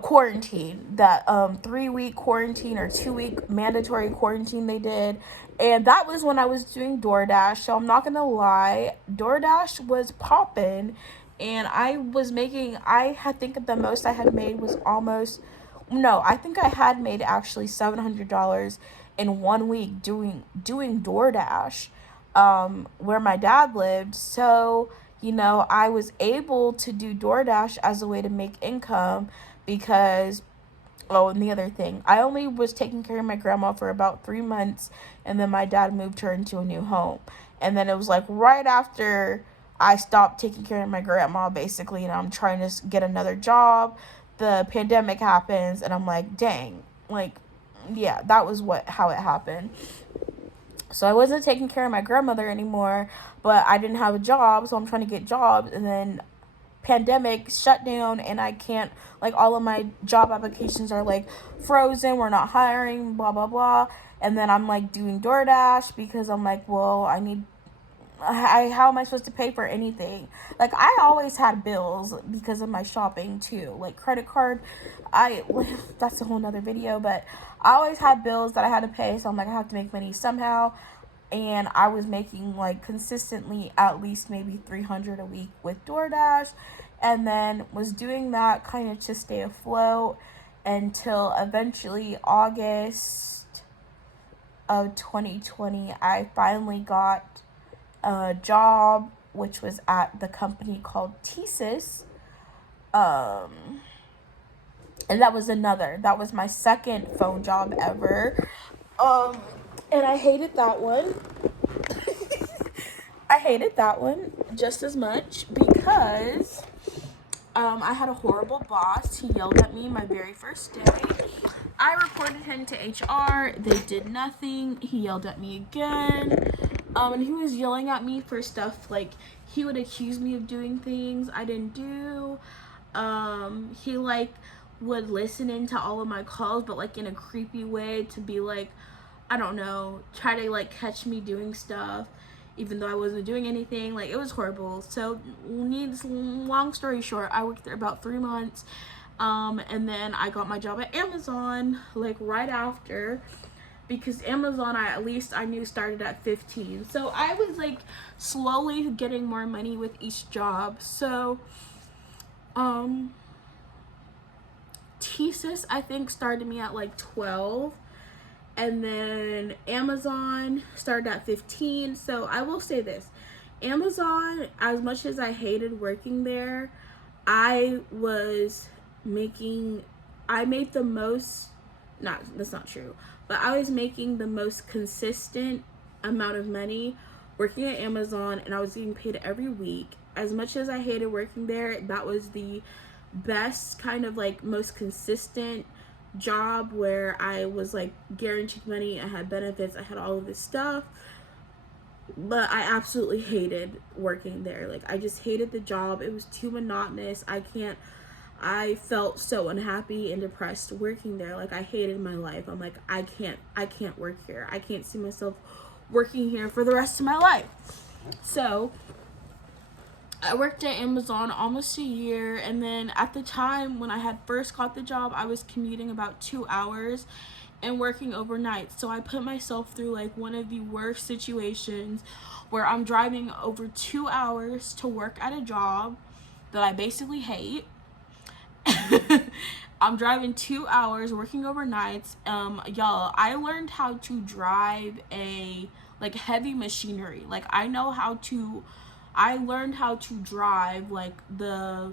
Quarantine, that 3-week quarantine or 2-week mandatory quarantine they did. And that was when I was doing DoorDash. So I'm not gonna lie, DoorDash was popping, and I think the most I had made was I think I had made actually $700 in 1 week doing DoorDash, where my dad lived. So I was able to do DoorDash as a way to make income because, and the other thing, I only was taking care of my grandma for about 3 months, and then my dad moved her into a new home. And then it was like right after I stopped taking care of my grandma, basically, and I'm trying to get another job, the pandemic happens, and I'm like, dang, like, yeah, that was how it happened. So I wasn't taking care of my grandmother anymore, but I didn't have a job, so I'm trying to get jobs, and then pandemic shut down, and I can't, like, all of my job applications are like frozen, we're not hiring, blah blah blah. And then I'm like doing DoorDash because I'm like, well, how am I supposed to pay for anything? Like, I always had bills because of my shopping too, like credit card. That's a whole nother video, but I always had bills that I had to pay, so I'm like, I have to make money somehow. and I was making like consistently at least maybe 300 a week with DoorDash, and then was doing that kind of to stay afloat until eventually August of 2020 I finally got a job, which was at the company called Thesis. And that was my second phone job ever. And I hated that one. I hated that one just as much because I had a horrible boss. He yelled at me my very first day. I reported him to HR. They did nothing. He yelled at me again. And he was yelling at me for stuff like he would accuse me of doing things I didn't do. He like would listen into all of my calls, but like in a creepy way, to be like, I don't know, try to like catch me doing stuff even though I wasn't doing anything. Like, it was horrible. So long story short, I worked there about 3 months, and then I got my job at Amazon like right after, because Amazon, I knew started at 15. So I was like slowly getting more money with each job. So Thesis I think started me at like 12, and then Amazon started at 15. So I will say this, Amazon, as much as I hated working there, I made the most, that's not true, but I was making the most consistent amount of money working at Amazon, and I was getting paid every week. As much as I hated working there, that was the best kind of like most consistent job where I was like guaranteed money, I had benefits, I had all of this stuff. But I absolutely hated working there. Like, I just hated the job. It was too monotonous. I felt so unhappy and depressed working there. Like, I hated my life. I'm like, I can't work here. I can't see myself working here for the rest of my life. So I worked at Amazon almost a year, and then at the time when I had first got the job, I was commuting about 2 hours and working overnight. So I put myself through like one of the worst situations where I'm driving over 2 hours to work at a job that I basically hate. I'm driving 2 hours working overnights. Y'all, I learned how to drive a like heavy machinery. Like, I learned how to drive like the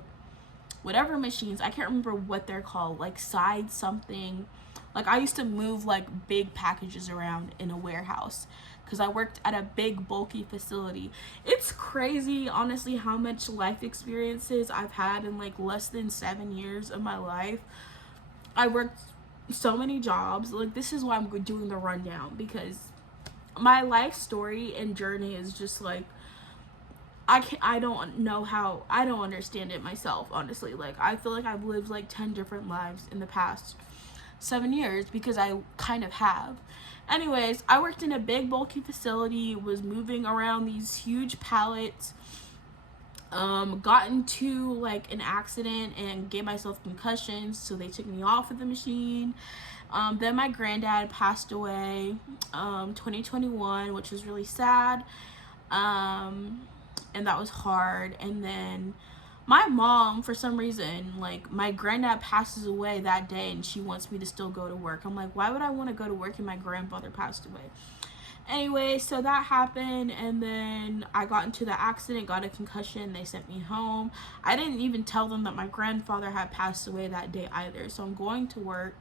whatever machines, I can't remember what they're called, like side something. Like, I used to move like big packages around in a warehouse because I worked at a big bulky facility. It's crazy, honestly, how much life experiences I've had in like less than 7 years of my life. I worked so many jobs. Like, this is why I'm doing the rundown, because my life story and journey is just like, I don't understand it myself, honestly. Like, I feel like I've lived like 10 different lives in the past 7 years, because I kind of have. Anyways, I worked in a big bulky facility, was moving around these huge pallets, got into like an accident and gave myself concussions, so they took me off of the machine. Then my granddad passed away 2021, which was really sad, and that was hard. And then my mom, for some reason, like, my granddad passes away that day and she wants me to still go to work. I'm like, why would I want to go to work and my grandfather passed away? Anyway, so that happened, and then I got into the accident, got a concussion, they sent me home. I didn't even tell them that my grandfather had passed away that day either. So I'm going to work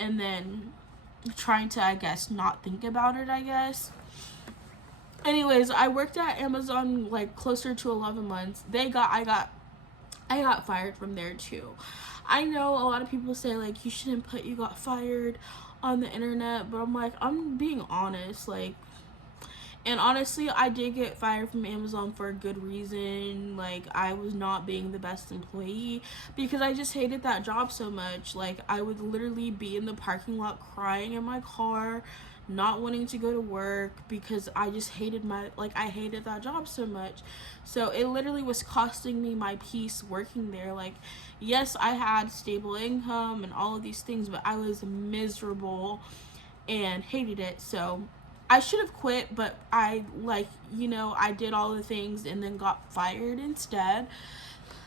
and then trying to, I guess, not think about it, I guess. Anyways, I worked at Amazon like closer to 11 months. I got fired from there too. I know a lot of people say like you shouldn't put you got fired on the internet, but I'm like, I'm being honest. Like, and honestly, I did get fired from Amazon for a good reason. Like, I was not being the best employee because I just hated that job so much. Like, I would literally be in the parking lot crying in my car, not wanting to go to work because I just hated I hated that job so much. So it literally was costing me my peace working there. Like, yes, I had stable income and all of these things, but I was miserable and hated it. So I should have quit, but I, like, you know, I did all the things and then got fired instead.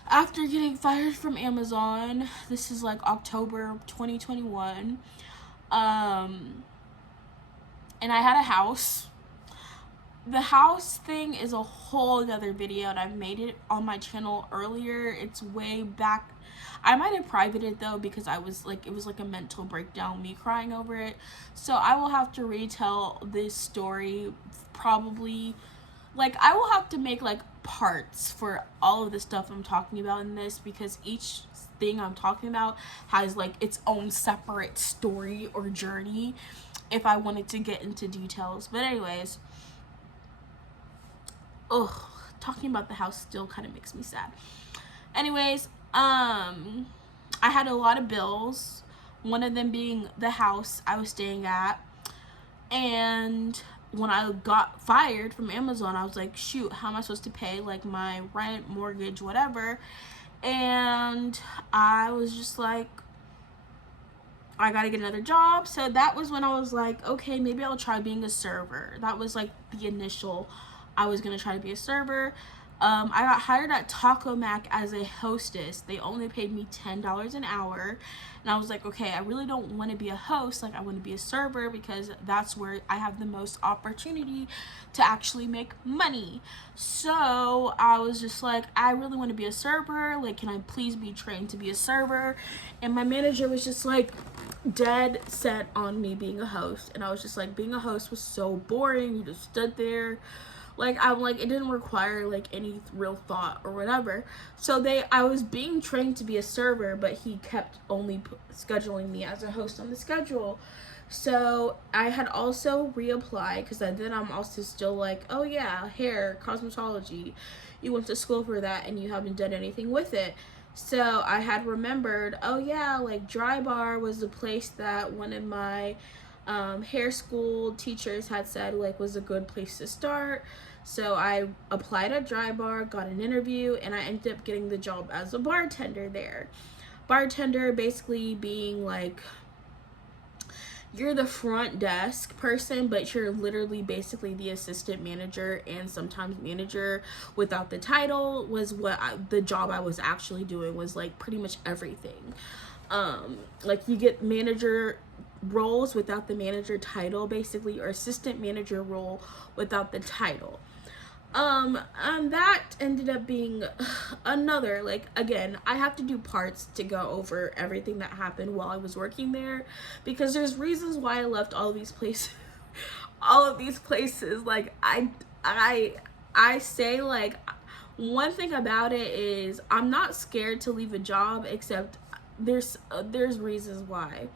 After getting fired from Amazon, this is like October 2021. And I had a house. The house thing is a whole other video, and I've made it on my channel earlier. It's way back. I might have privated it though, because I was like, it was like a mental breakdown, me crying over it. So I will have to retell this story probably. Like, I will have to make like parts for all of the stuff I'm talking about in this, because each thing I'm talking about has like its own separate story or journey if I wanted to get into details. But anyways, talking about the house still kind of makes me sad. Anyways, I had a lot of bills, one of them being the house I was staying at. And when I got fired from Amazon, I was like, shoot, how am I supposed to pay like my rent, mortgage, whatever? And I was just like, I gotta get another job. So that was when I was like, okay, maybe I'll try being a server. That was like the initial, I was gonna try to be a server. I got hired at Taco Mac as a hostess. They only paid me $10 an hour. And I was like, okay, I really don't want to be a host. Like, I want to be a server, because that's where I have the most opportunity to actually make money. So I was just like, I really want to be a server. Like, can I please be trained to be a server? And my manager was just like dead set on me being a host. And I was just like, being a host was so boring. You just stood there. Like, I'm like, it didn't require like any real thought or whatever. So I was being trained to be a server, but he kept only scheduling me as a host on the schedule. So I had also reapplied, because then I'm also still like, oh yeah, hair, cosmetology. You went to school for that and you haven't done anything with it. So I had remembered, oh yeah, like Dry Bar was the place that one of my hair school teachers had said like was a good place to start. So I applied at Dry Bar, got an interview, and I ended up getting the job as a bartender there. Bartender basically being like, you're the front desk person, but you're literally basically the assistant manager and sometimes manager without the title. Was what the job I was actually doing was like pretty much everything. Like, you get manager roles without the manager title, basically, or assistant manager role without the title. And that ended up being another, like, again, I have to do parts to go over everything that happened while I was working there, because there's reasons why I left all of these places. All of these places, like, I say, like, one thing about it is I'm not scared to leave a job, except there's reasons why.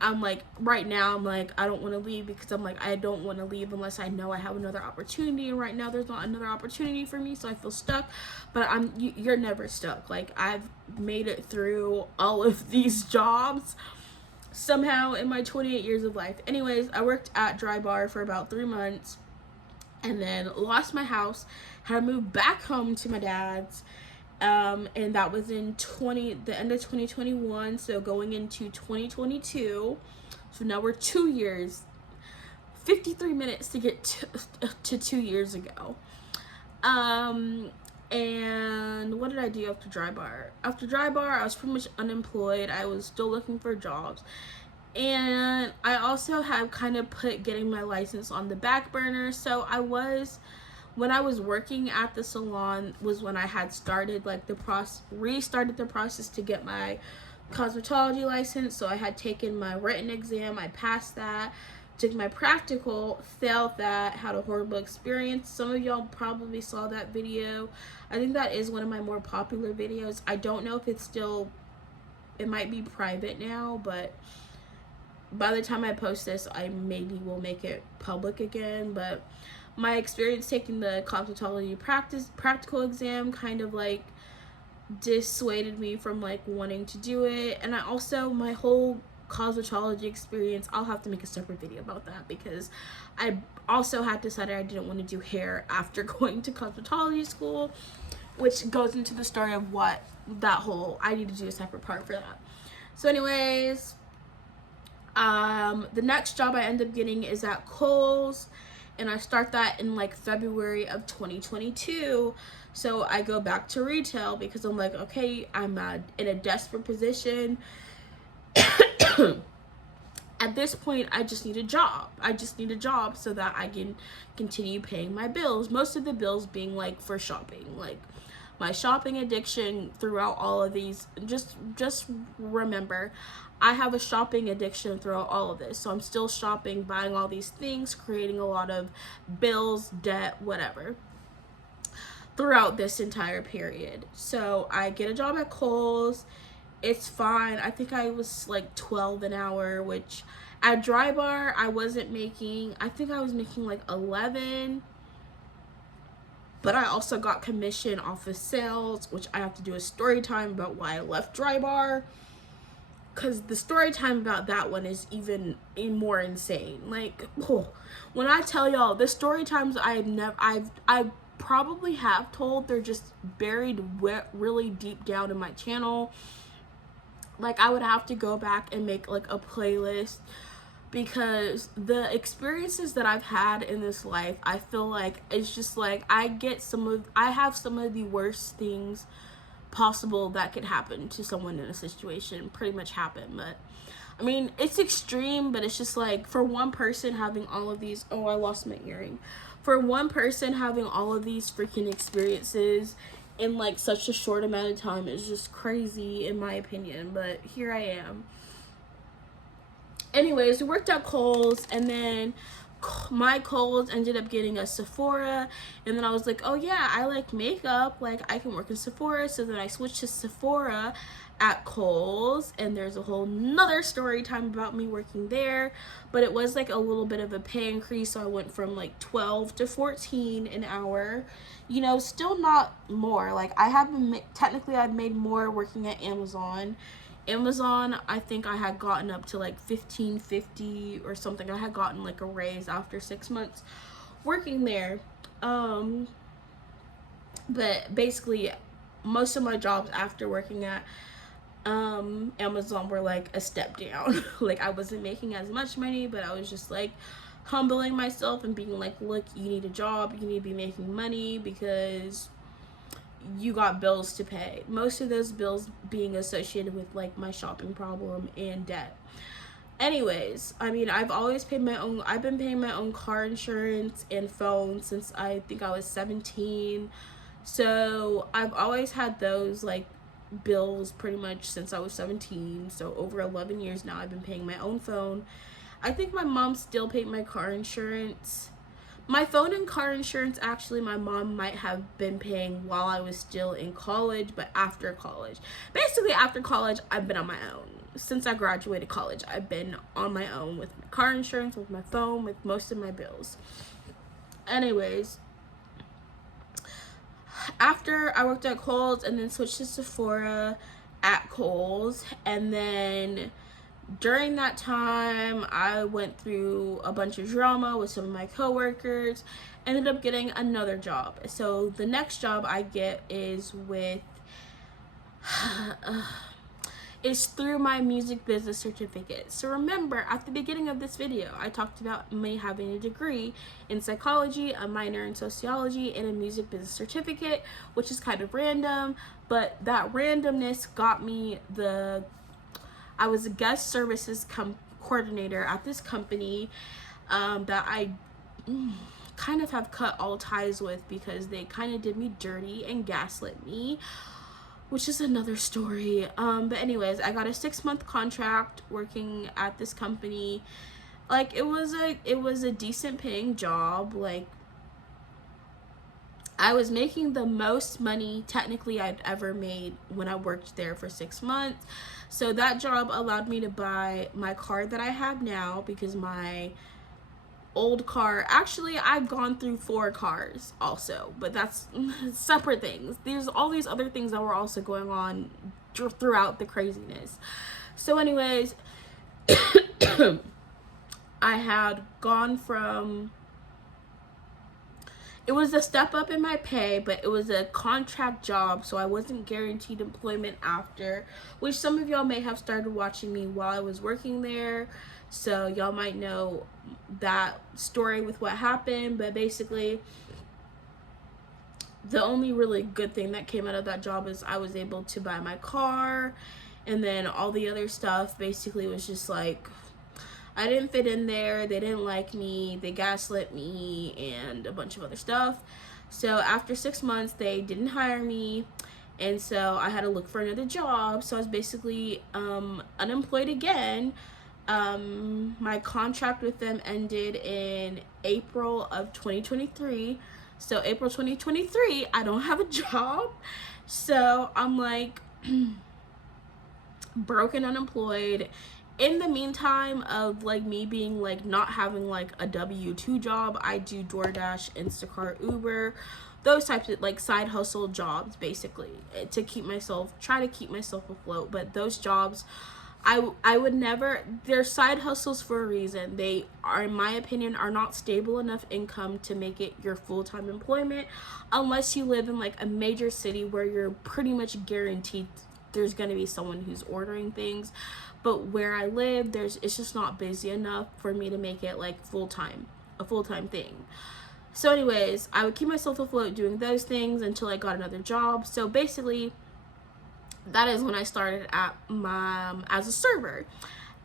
I'm like, right now, I'm like, I don't want to leave, because I'm like, I don't want to leave unless I know I have another opportunity. And right now, there's not another opportunity for me, so I feel stuck. But you're never stuck. Like, I've made it through all of these jobs somehow in my 28 years of life. Anyways, I worked at Dry Bar for about 3 months, and then lost my house, had to move back home to my dad's. And that was in the end of 2021, so going into 2022. So now we're 2 years, 53 minutes to get to 2 years ago. And what did I do after Dry Bar? After Dry Bar, I was pretty much unemployed. I was still looking for jobs. And I also have kind of put getting my license on the back burner. So when I was working at the salon was when I had started like restarted the process to get my cosmetology license. So I had taken my written exam, I passed that, took my practical, failed that, had a horrible experience. Some of y'all probably saw that video. I think that is one of my more popular videos. I don't know if it might be private now, but by the time I post this, I maybe will make it public again. But my experience taking the cosmetology practical exam kind of like dissuaded me from like wanting to do it. And I also, my whole cosmetology experience, I'll have to make a separate video about that, because I also had decided I didn't want to do hair after going to cosmetology school, which goes into the story of I need to do a separate part for that. So anyways, The next job I end up getting is at Kohl's, and I start that in like February of 2022. So I go back to retail because I'm like, okay, I'm in a desperate position. At this point, I just need a job. I just need a job so that I can continue paying my bills. Most of the bills being like for shopping, like my shopping addiction throughout all of these. Just remember, I have a shopping addiction throughout all of this. So I'm still shopping, buying all these things, creating a lot of bills, debt, whatever, throughout this entire period. So I get a job at Kohl's. It's fine. I think I was like 12 an hour, which at Dry Bar I wasn't making. I think I was making like 11. But I also got commission off of sales, which I have to do a story time about why I left Dry Bar. Cause the story time about that one is even more insane. Like, when I tell y'all the story times I probably have told, they're just buried really deep down in my channel. Like, I would have to go back and make like a playlist, because the experiences that I've had in this life, I feel like it's just like I have some of the worst things possible that could happen to someone in a situation pretty much happen. But I mean, it's extreme, but it's just like, for one person having all of these, oh, I lost my earring. For one person having all of these freaking experiences in like such a short amount of time is just crazy in my opinion. But here I am. Anyways, we worked at Kohl's, and then my Kohl's ended up getting a Sephora, and then I was like, oh yeah, I like makeup, like I can work in Sephora. So then I switched to Sephora at Kohl's, and there's a whole nother story time about me working there. But it was like a little bit of a pay increase, so I went from like 12 to 14 an hour. You know, still not more. Like, I haven't technically I'd made more working at Amazon. I think I had gotten up to like $15.50 or something. I had gotten like a raise after 6 months working there. But basically, most of my jobs after working at Amazon were like a step down. Like, I wasn't making as much money, but I was just like humbling myself and being like, look, you need a job, you need to be making money because you got bills to pay. Most of those bills being associated with like my shopping problem and debt. Anyways, I mean, I've been paying my own car insurance and phone since I think I was 17. So I've always had those like bills pretty much since I was 17. So over 11 years now, I've been paying my own phone. I think my mom still paid my car insurance. My phone and car insurance, actually, my mom might have been paying while I was still in college, but after college. Basically, after college, I've been on my own. Since I graduated college, I've been on my own with my car insurance, with my phone, with most of my bills. Anyways, after I worked at Kohl's and then switched to Sephora at Kohl's, and then during that time, I went through a bunch of drama with some of my coworkers, ended up getting another job. So the next job I get is with, is through my music business certificate. So remember, at the beginning of this video, I talked about me having a degree in psychology, a minor in sociology, and a music business certificate, which is kind of random, but that randomness got me I was a guest services coordinator at this company that I kind of have cut all ties with because they kind of did me dirty and gaslit me, which is another story. But anyways, I got a 6-month contract working at this company. Like, it was a decent paying job. Like, I was making the most money technically I'd ever made when I worked there for 6 months. So that job allowed me to buy my car that I have now, because my old car, actually I've gone through 4 cars also, but that's separate things. There's all these other things that were also going on throughout the craziness. So anyways, I had gone from, it was a step up in my pay, but it was a contract job, so I wasn't guaranteed employment after, which some of y'all may have started watching me while I was working there. So y'all might know that story with what happened, but basically the only really good thing that came out of that job is I was able to buy my car, and then all the other stuff basically was just like, I didn't fit in there, they didn't like me, they gaslit me, and a bunch of other stuff. So after 6 months, they didn't hire me, and so I had to look for another job. So I was basically unemployed again. My contract with them ended in April of 2023. So April 2023, I don't have a job. So I'm like broken, unemployed. In the meantime of like me being like not having like a W-2 job, I do DoorDash, Instacart, Uber, those types of like side hustle jobs basically to try to keep myself afloat. But those jobs, I would never, they're side hustles for a reason. They are, in my opinion, are not stable enough income to make it your full-time employment unless you live in like a major city where you're pretty much guaranteed there's going to be someone who's ordering things. But where I live, it's just not busy enough for me to make it like a full-time thing. So anyways, I would keep myself afloat doing those things until I got another job. So basically, that is when I started as a server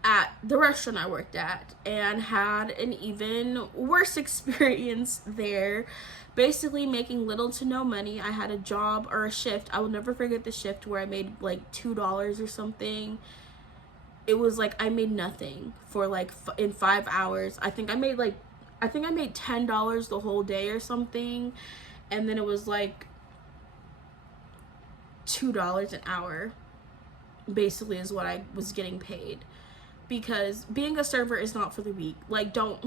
at the restaurant I worked at, and had an even worse experience there, basically making little to no money. I had a job or a shift, I will never forget the shift, where I made like $2 or something. It was like I made nothing for like in 5 hours. I think I made $10 the whole day or something, and then it was like $2 an hour basically is what I was getting paid, because being a server is not for the weak. Like, don't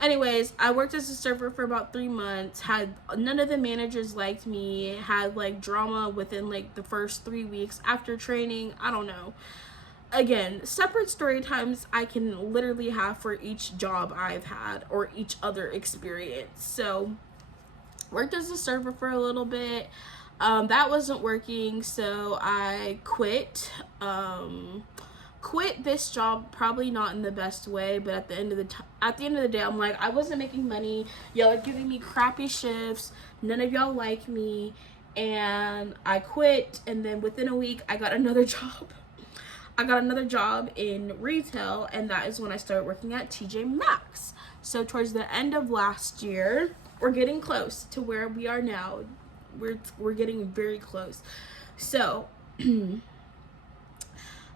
anyways, I worked as a server for about 3 months. Had none of the managers liked me, had like drama within like the first 3 weeks after training. I don't know. Again, separate story times I can literally have for each job I've had or each other experience. So worked as a server for a little bit. That wasn't working, so I quit. Quit this job, probably not in the best way, but at the end of the day, I'm like, I wasn't making money. Y'all are giving me crappy shifts. None of y'all like me, and I quit. And then within a week, I got another job. I got another job in retail, and that is when I started working at TJ Maxx. So towards the end of last year, we're getting close to where we are now. We're getting very close. So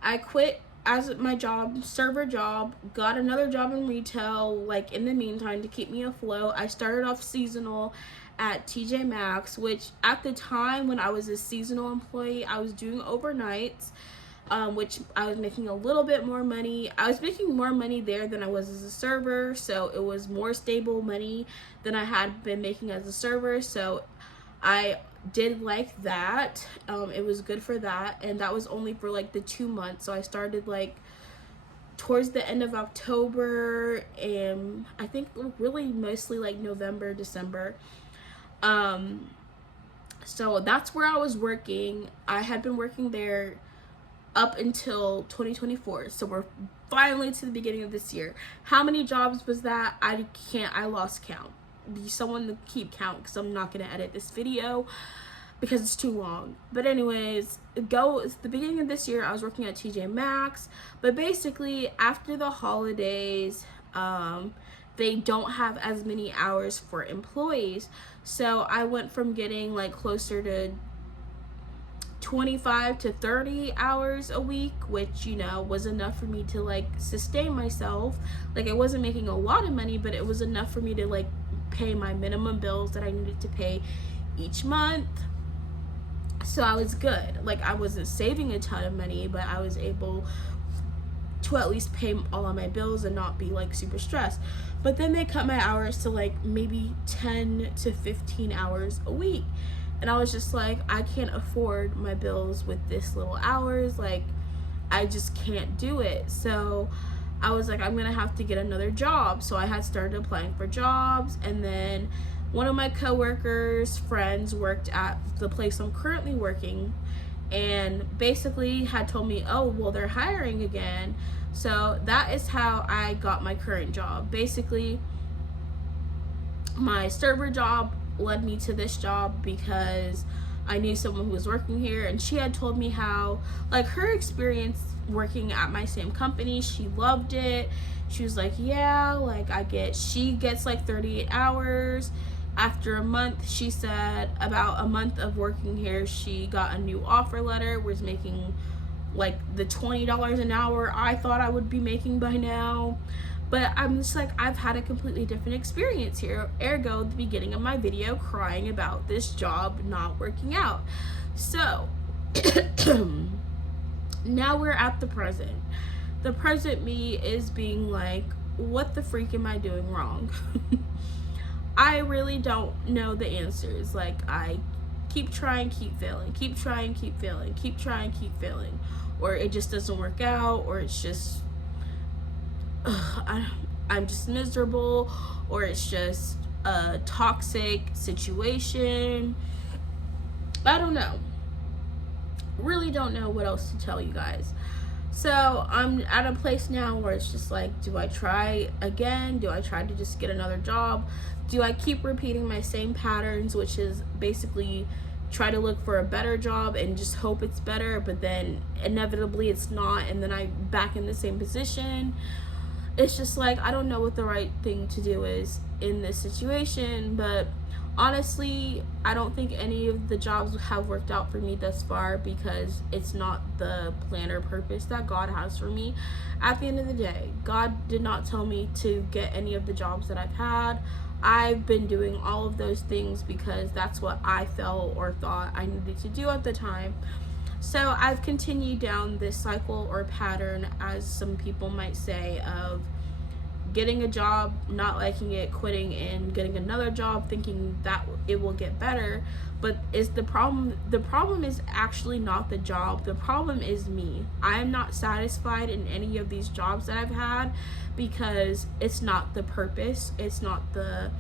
I quit as my job, server job, got another job in retail, like in the meantime, to keep me afloat. I started off seasonal at TJ Maxx, which at the time when I was a seasonal employee, I was doing overnights, which I was making a little bit more money. I was making more money there than I was as a server, so it was more stable money than I had been making as a server. So I did like that. It was good for that, and that was only for like the 2 months. So I started like towards the end of October, and I think really mostly like November, December. So that's where I was working. I had been working there up until 2024. So we're finally to the beginning of this year. How many jobs was that? I lost count. Be someone to keep count, because I'm not gonna edit this video because it's too long. But anyways, it's the beginning of this year. I was working at TJ Maxx, but basically after the holidays, they don't have as many hours for employees. So I went from getting like closer to 25 to 30 hours a week, which, you know, was enough for me to like sustain myself. Like, I wasn't making a lot of money, but it was enough for me to like pay my minimum bills that I needed to pay each month. So I was good. Like, I wasn't saving a ton of money, but I was able to at least pay all of my bills and not be like super stressed. But then they cut my hours to like maybe 10 to 15 hours a week, and I was just like, I can't afford my bills with this little hours. Like, I just can't do it. So I was like, I'm gonna have to get another job. So I had started applying for jobs, and then one of my coworkers' friends worked at the place I'm currently working, and basically had told me, oh, well, they're hiring again. So that is how I got my current job. Basically, my server job led me to this job because I knew someone who was working here, and she had told me how, like, her experience working at my same company, she loved it. She was like, yeah, like, she gets like 38 hours. After a month, she said, about a month of working here, she got a new offer letter, was making like the $20 an hour I thought I would be making by now. But I'm just like, I've had a completely different experience here. Ergo, the beginning of my video crying about this job not working out. So, now we're at the present. The present me is being like, what the freak am I doing wrong? I really don't know the answers. Like, I keep trying, keep failing, keep trying, keep failing, keep trying, keep failing. Or it just doesn't work out, or it's just, I'm just miserable, or it's just a toxic situation. I don't know. Really don't know what else to tell you guys. So I'm at a place now where it's just like, do I try again? Do I try to just get another job? Do I keep repeating my same patterns, which is basically try to look for a better job and just hope it's better, but then inevitably it's not, and then I'm back in the same position? It's just like, I don't know what the right thing to do is in this situation. But honestly, I don't think any of the jobs have worked out for me thus far, because it's not the plan or purpose that God has for me. At the end of the day, God did not tell me to get any of the jobs that I've had. I've been doing all of those things because that's what I felt or thought I needed to do at the time. So I've continued down this cycle or pattern, as some people might say, of getting a job, not liking it, quitting, and getting another job thinking that it will get better. But is the problem is actually not the job. The problem is me. I am not satisfied in any of these jobs that I've had, because it's not the purpose, it's not the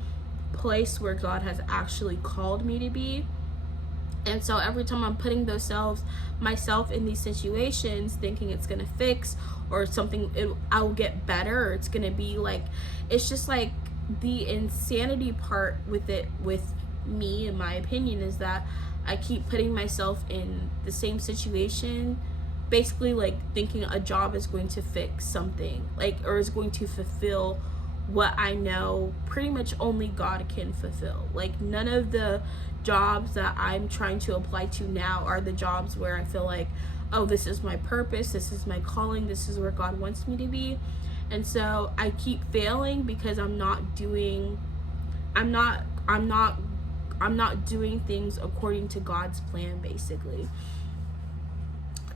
place where God has actually called me to be. And so every time I'm putting myself in these situations, thinking it's gonna fix, or something, I'll get better, or it's gonna be like, it's just like, the insanity part with it, with me, in my opinion, is that I keep putting myself in the same situation, basically like thinking a job is going to fix something, like, or is going to fulfill what I know pretty much only God can fulfill. Like, none of the jobs that I'm trying to apply to now are the jobs where I feel like, oh, this is my purpose, this is my calling, this is where God wants me to be. And so I keep failing because I'm not doing things according to God's plan, basically.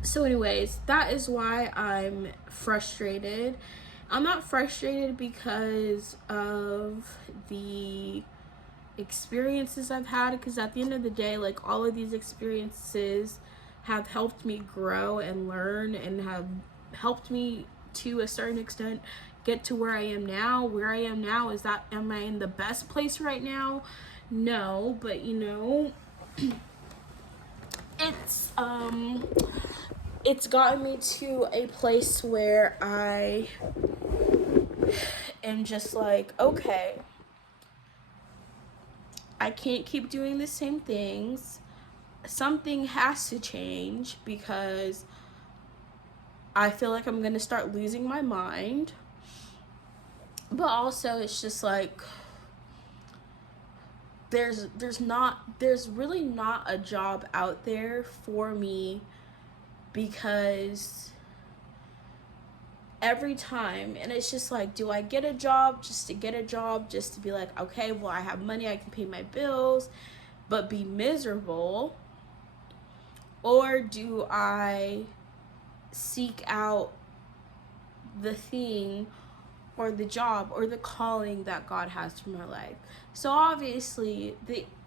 So anyways, that is why I'm frustrated. I'm not frustrated because of the experiences I've had, because at the end of the day, like, all of these experiences have helped me grow and learn, and have helped me to a certain extent get to where I am now. Where I am now, is that, am I in the best place right now? No, but you know, it's gotten me to a place where I am just like, okay, I can't keep doing the same things. Something has to change, because I feel like I'm gonna start losing my mind. But also, it's just like, there's really not a job out there for me, because every time, and it's just like, do I get a job just to get a job, just to be like, okay, well, I have money, I can pay my bills, but be miserable? Or do I seek out the thing, or the job, or the calling that God has for my life? So obviously,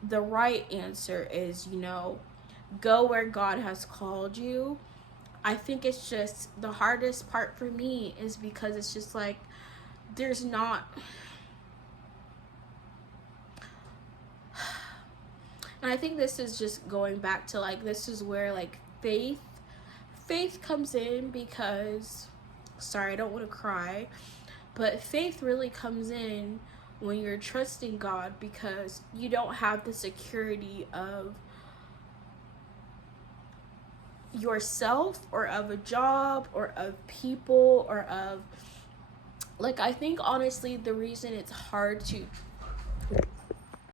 the right answer is, you know, go where God has called you. I think it's just, the hardest part for me is because it's just like, there's not, and I think this is just going back to, like, this is where, like, faith comes in, because sorry, I don't want to cry, but faith really comes in when you're trusting God, because you don't have the security of yourself or of a job or of people or of, like, I think honestly the reason it's hard to